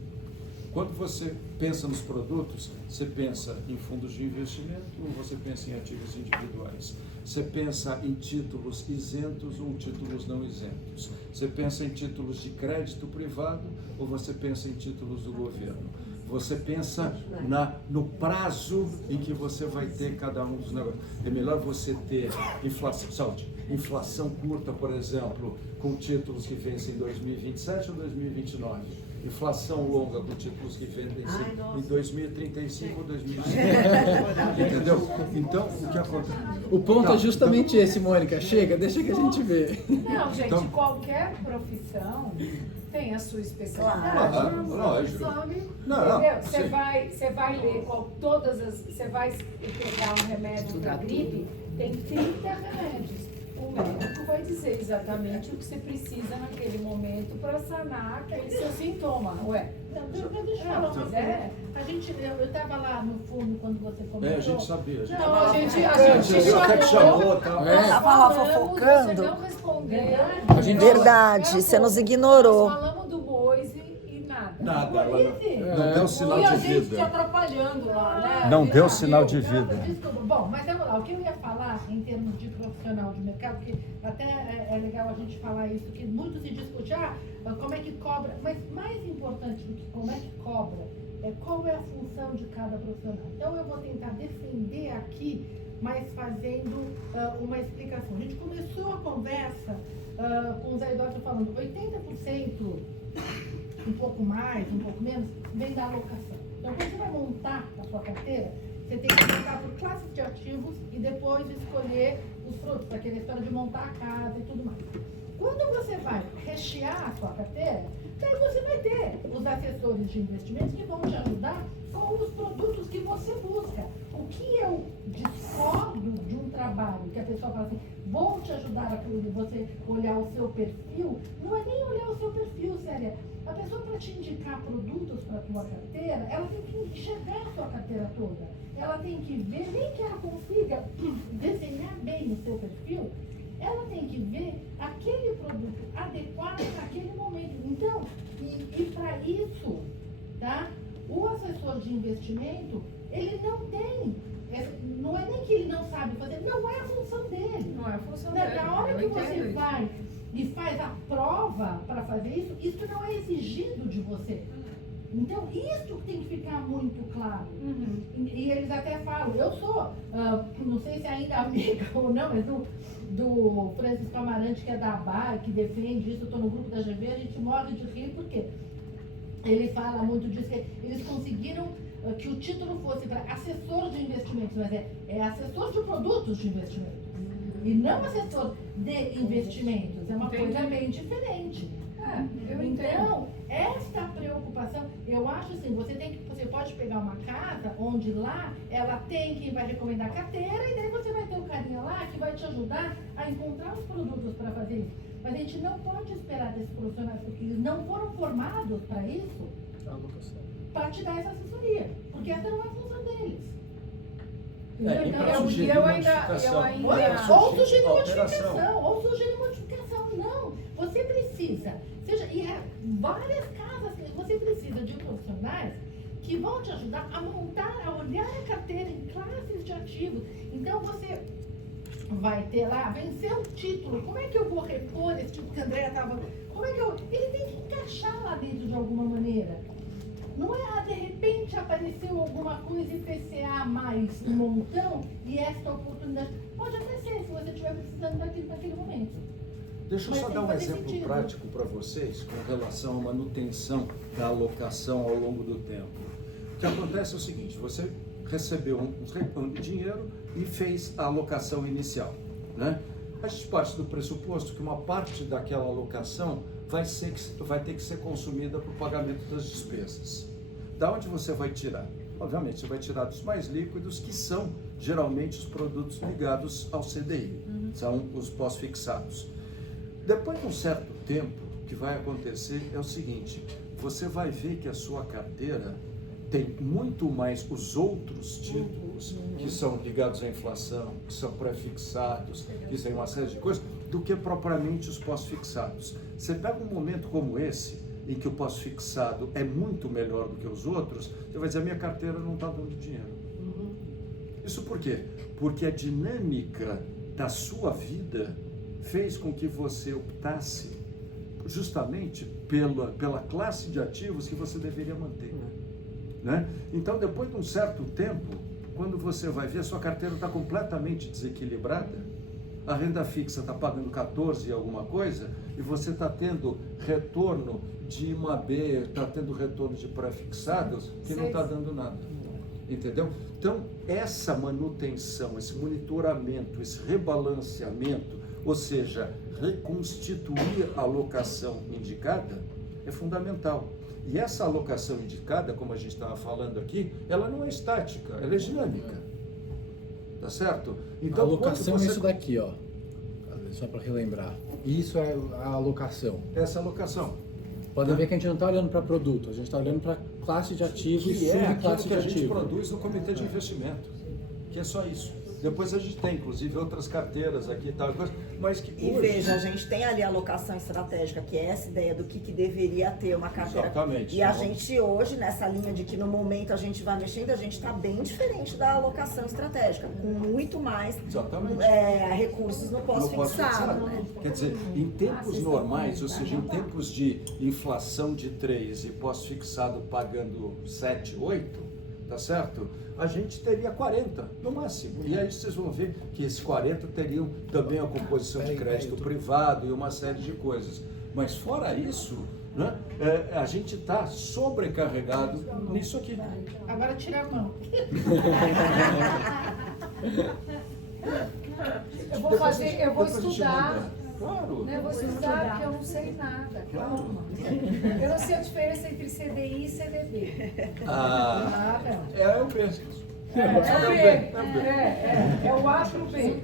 Quando você pensa nos produtos, você pensa em fundos de investimento ou você pensa em ativos individuais? Você pensa em títulos isentos ou títulos não isentos? Você pensa em títulos de crédito privado ou você pensa em títulos do governo? você pensa no prazo em que você vai ter cada um dos negócios. É melhor você ter inflação curta, por exemplo, com títulos que vencem em 2027 ou 2029. Inflação longa com títulos que vendem em 2035 ou 2050. Entendeu? Então, o que acontece? O ponto é justamente esse, Mônica. Chega, deixa que a gente vê. Não, gente, Então, qualquer profissão tem a sua especialidade. Claro, lógico. Não, Entendeu? Você vai ler você vai pegar um remédio para gripe, tem 30 remédios. O médico vai dizer exatamente o que você precisa naquele momento para sanar aquele seu sintoma, ué. Não, deixa eu falar uma coisa. Eu estava lá no fundo quando você comentou. A gente sabia. Não, a gente chamou. Tava lá fofocando. Você não respondeu. Verdade, você nos ignorou. Nós falamos do Moise e nada. Nada, ela não deu sinal E a de gente se vida. atrapalhando lá, né? Não deu sinal de vida. Desculpa. Bom, mas vamos lá. O que eu ia falar em termos de profissional de mercado, porque até é legal a gente falar isso, que muito se discute, como é que cobra, mas mais importante do que como é que cobra, é qual é a função de cada profissional. Então eu vou tentar defender aqui, mas fazendo uma explicação. A gente começou a conversa com o Zé Eduardo falando 80%, um pouco mais, um pouco menos, vem da alocação. Então, quando você vai montar a sua carteira, você tem que montar por classes de ativos e depois escolher os produtos, aquela história de montar a casa e tudo mais. Quando você vai rechear a sua carteira, daí você vai ter os assessores de investimentos que vão te ajudar com os produtos que você busca. O que eu discordo de um trabalho que a pessoa fala assim, vou te ajudar a você olhar o seu perfil, não é nem olhar o seu perfil, Célia. A pessoa, para te indicar produtos para a tua carteira, ela tem que enxergar a sua carteira toda. Ela tem que ver, nem que ela consiga desenhar bem o seu perfil, ela tem que ver aquele produto adequado naquele momento. Então, e para isso, tá? O assessor de investimento, ele não tem, não é nem que ele não sabe fazer, não é a função dele. Não é a função dele. Na hora que você vai e faz a prova para fazer isso não é exigido de você. Então, isso tem que ficar muito claro. E eles até falam, eu sou, não sei se ainda amiga ou não, mas do Francisco Amarante, que é da ABAR, que defende isso, eu estou no grupo da GV, a gente morre de rir, porque ele fala muito disso, que eles conseguiram que o título fosse para assessor de investimentos, mas é assessor de produtos de investimentos. E não assessor de investimentos, é uma coisa bem diferente. Então, esta preocupação, eu acho assim, você pode pegar uma casa onde lá ela tem quem vai recomendar a carteira e daí você vai ter um carinha lá que vai te ajudar a encontrar os produtos para fazer isso. Mas a gente não pode esperar desses profissionais, porque eles não foram formados para isso, para te dar essa assessoria, porque essa não é a função deles. Ou sugerir modificação, não. Você precisa, várias casas, você precisa de profissionais que vão te ajudar a montar, a olhar a carteira em classes de ativos. Então você vai ter lá, vencer o título, como é que eu vou repor esse tipo que a Andrea estava, ele tem que encaixar lá dentro de alguma maneira. Não é, de repente apareceu alguma coisa e PCA mais um montão e esta oportunidade. Pode até ser, se você estiver precisando daquilo naquele momento. Deixa eu só dar um exemplo prático para vocês com relação à manutenção da alocação ao longo do tempo. O que acontece é o seguinte, você recebeu um dinheiro e fez a alocação inicial, né? A gente parte do pressuposto que uma parte daquela alocação vai ter que ser consumida para o pagamento das despesas. Da onde você vai tirar? Obviamente, você vai tirar dos mais líquidos, que são geralmente os produtos ligados ao CDI, são os pós-fixados. Depois de um certo tempo, o que vai acontecer é o seguinte, você vai ver que a sua carteira tem muito mais os outros títulos que são ligados à inflação, que são pré-fixados, que têm uma série de coisas, do que propriamente os pós-fixados. Você pega um momento como esse, em que o pós-fixado é muito melhor do que os outros, você vai dizer, a minha carteira não está dando dinheiro. Isso por quê? Porque a dinâmica da sua vida fez com que você optasse justamente pela classe de ativos que você deveria manter. né? Então, depois de um certo tempo, quando você vai ver, sua carteira está completamente desequilibrada, a renda fixa está pagando 14 e alguma coisa, e você está tendo retorno de uma B, está tendo retorno de pré-fixados que não está dando nada. Entendeu? Então, essa manutenção, esse monitoramento, esse rebalanceamento, ou seja, reconstituir a alocação indicada, é fundamental. E essa alocação indicada, como a gente estava falando aqui, ela não é estática, ela é dinâmica. Tá certo? Então, a alocação é isso daqui, ó. Só para relembrar. Isso é a alocação. Essa é a alocação. Podem ver que a gente não está olhando para produto, a gente está olhando para classe de ativos e subclasse de que a gente ativo. produz no comitê de investimento, que é só isso. Depois a gente tem, inclusive, outras carteiras aqui e tal, mas que E hoje... veja, a gente tem ali a alocação estratégica, que é essa ideia do que deveria ter uma carteira. Exatamente. E a gente hoje, nessa linha de que no momento a gente vai mexendo, a gente está bem diferente da alocação estratégica, com muito mais recursos no pós-fixado. Né? Quer dizer, em tempos normais, ou seja, em tempos de inflação de 3 e pós-fixado pagando 7, 8, tá certo? A gente teria 40 no máximo. E aí vocês vão ver que esses 40 teriam também a composição de crédito privado e uma série de coisas. Mas fora isso, né, a gente está sobrecarregado nisso aqui. Agora tira a mão. Eu vou estudar. Claro. Né? Eu vou estudar porque eu não sei nada. Calma. Eu não sei a diferença entre CDI e CDB. É o B. É o A pro B.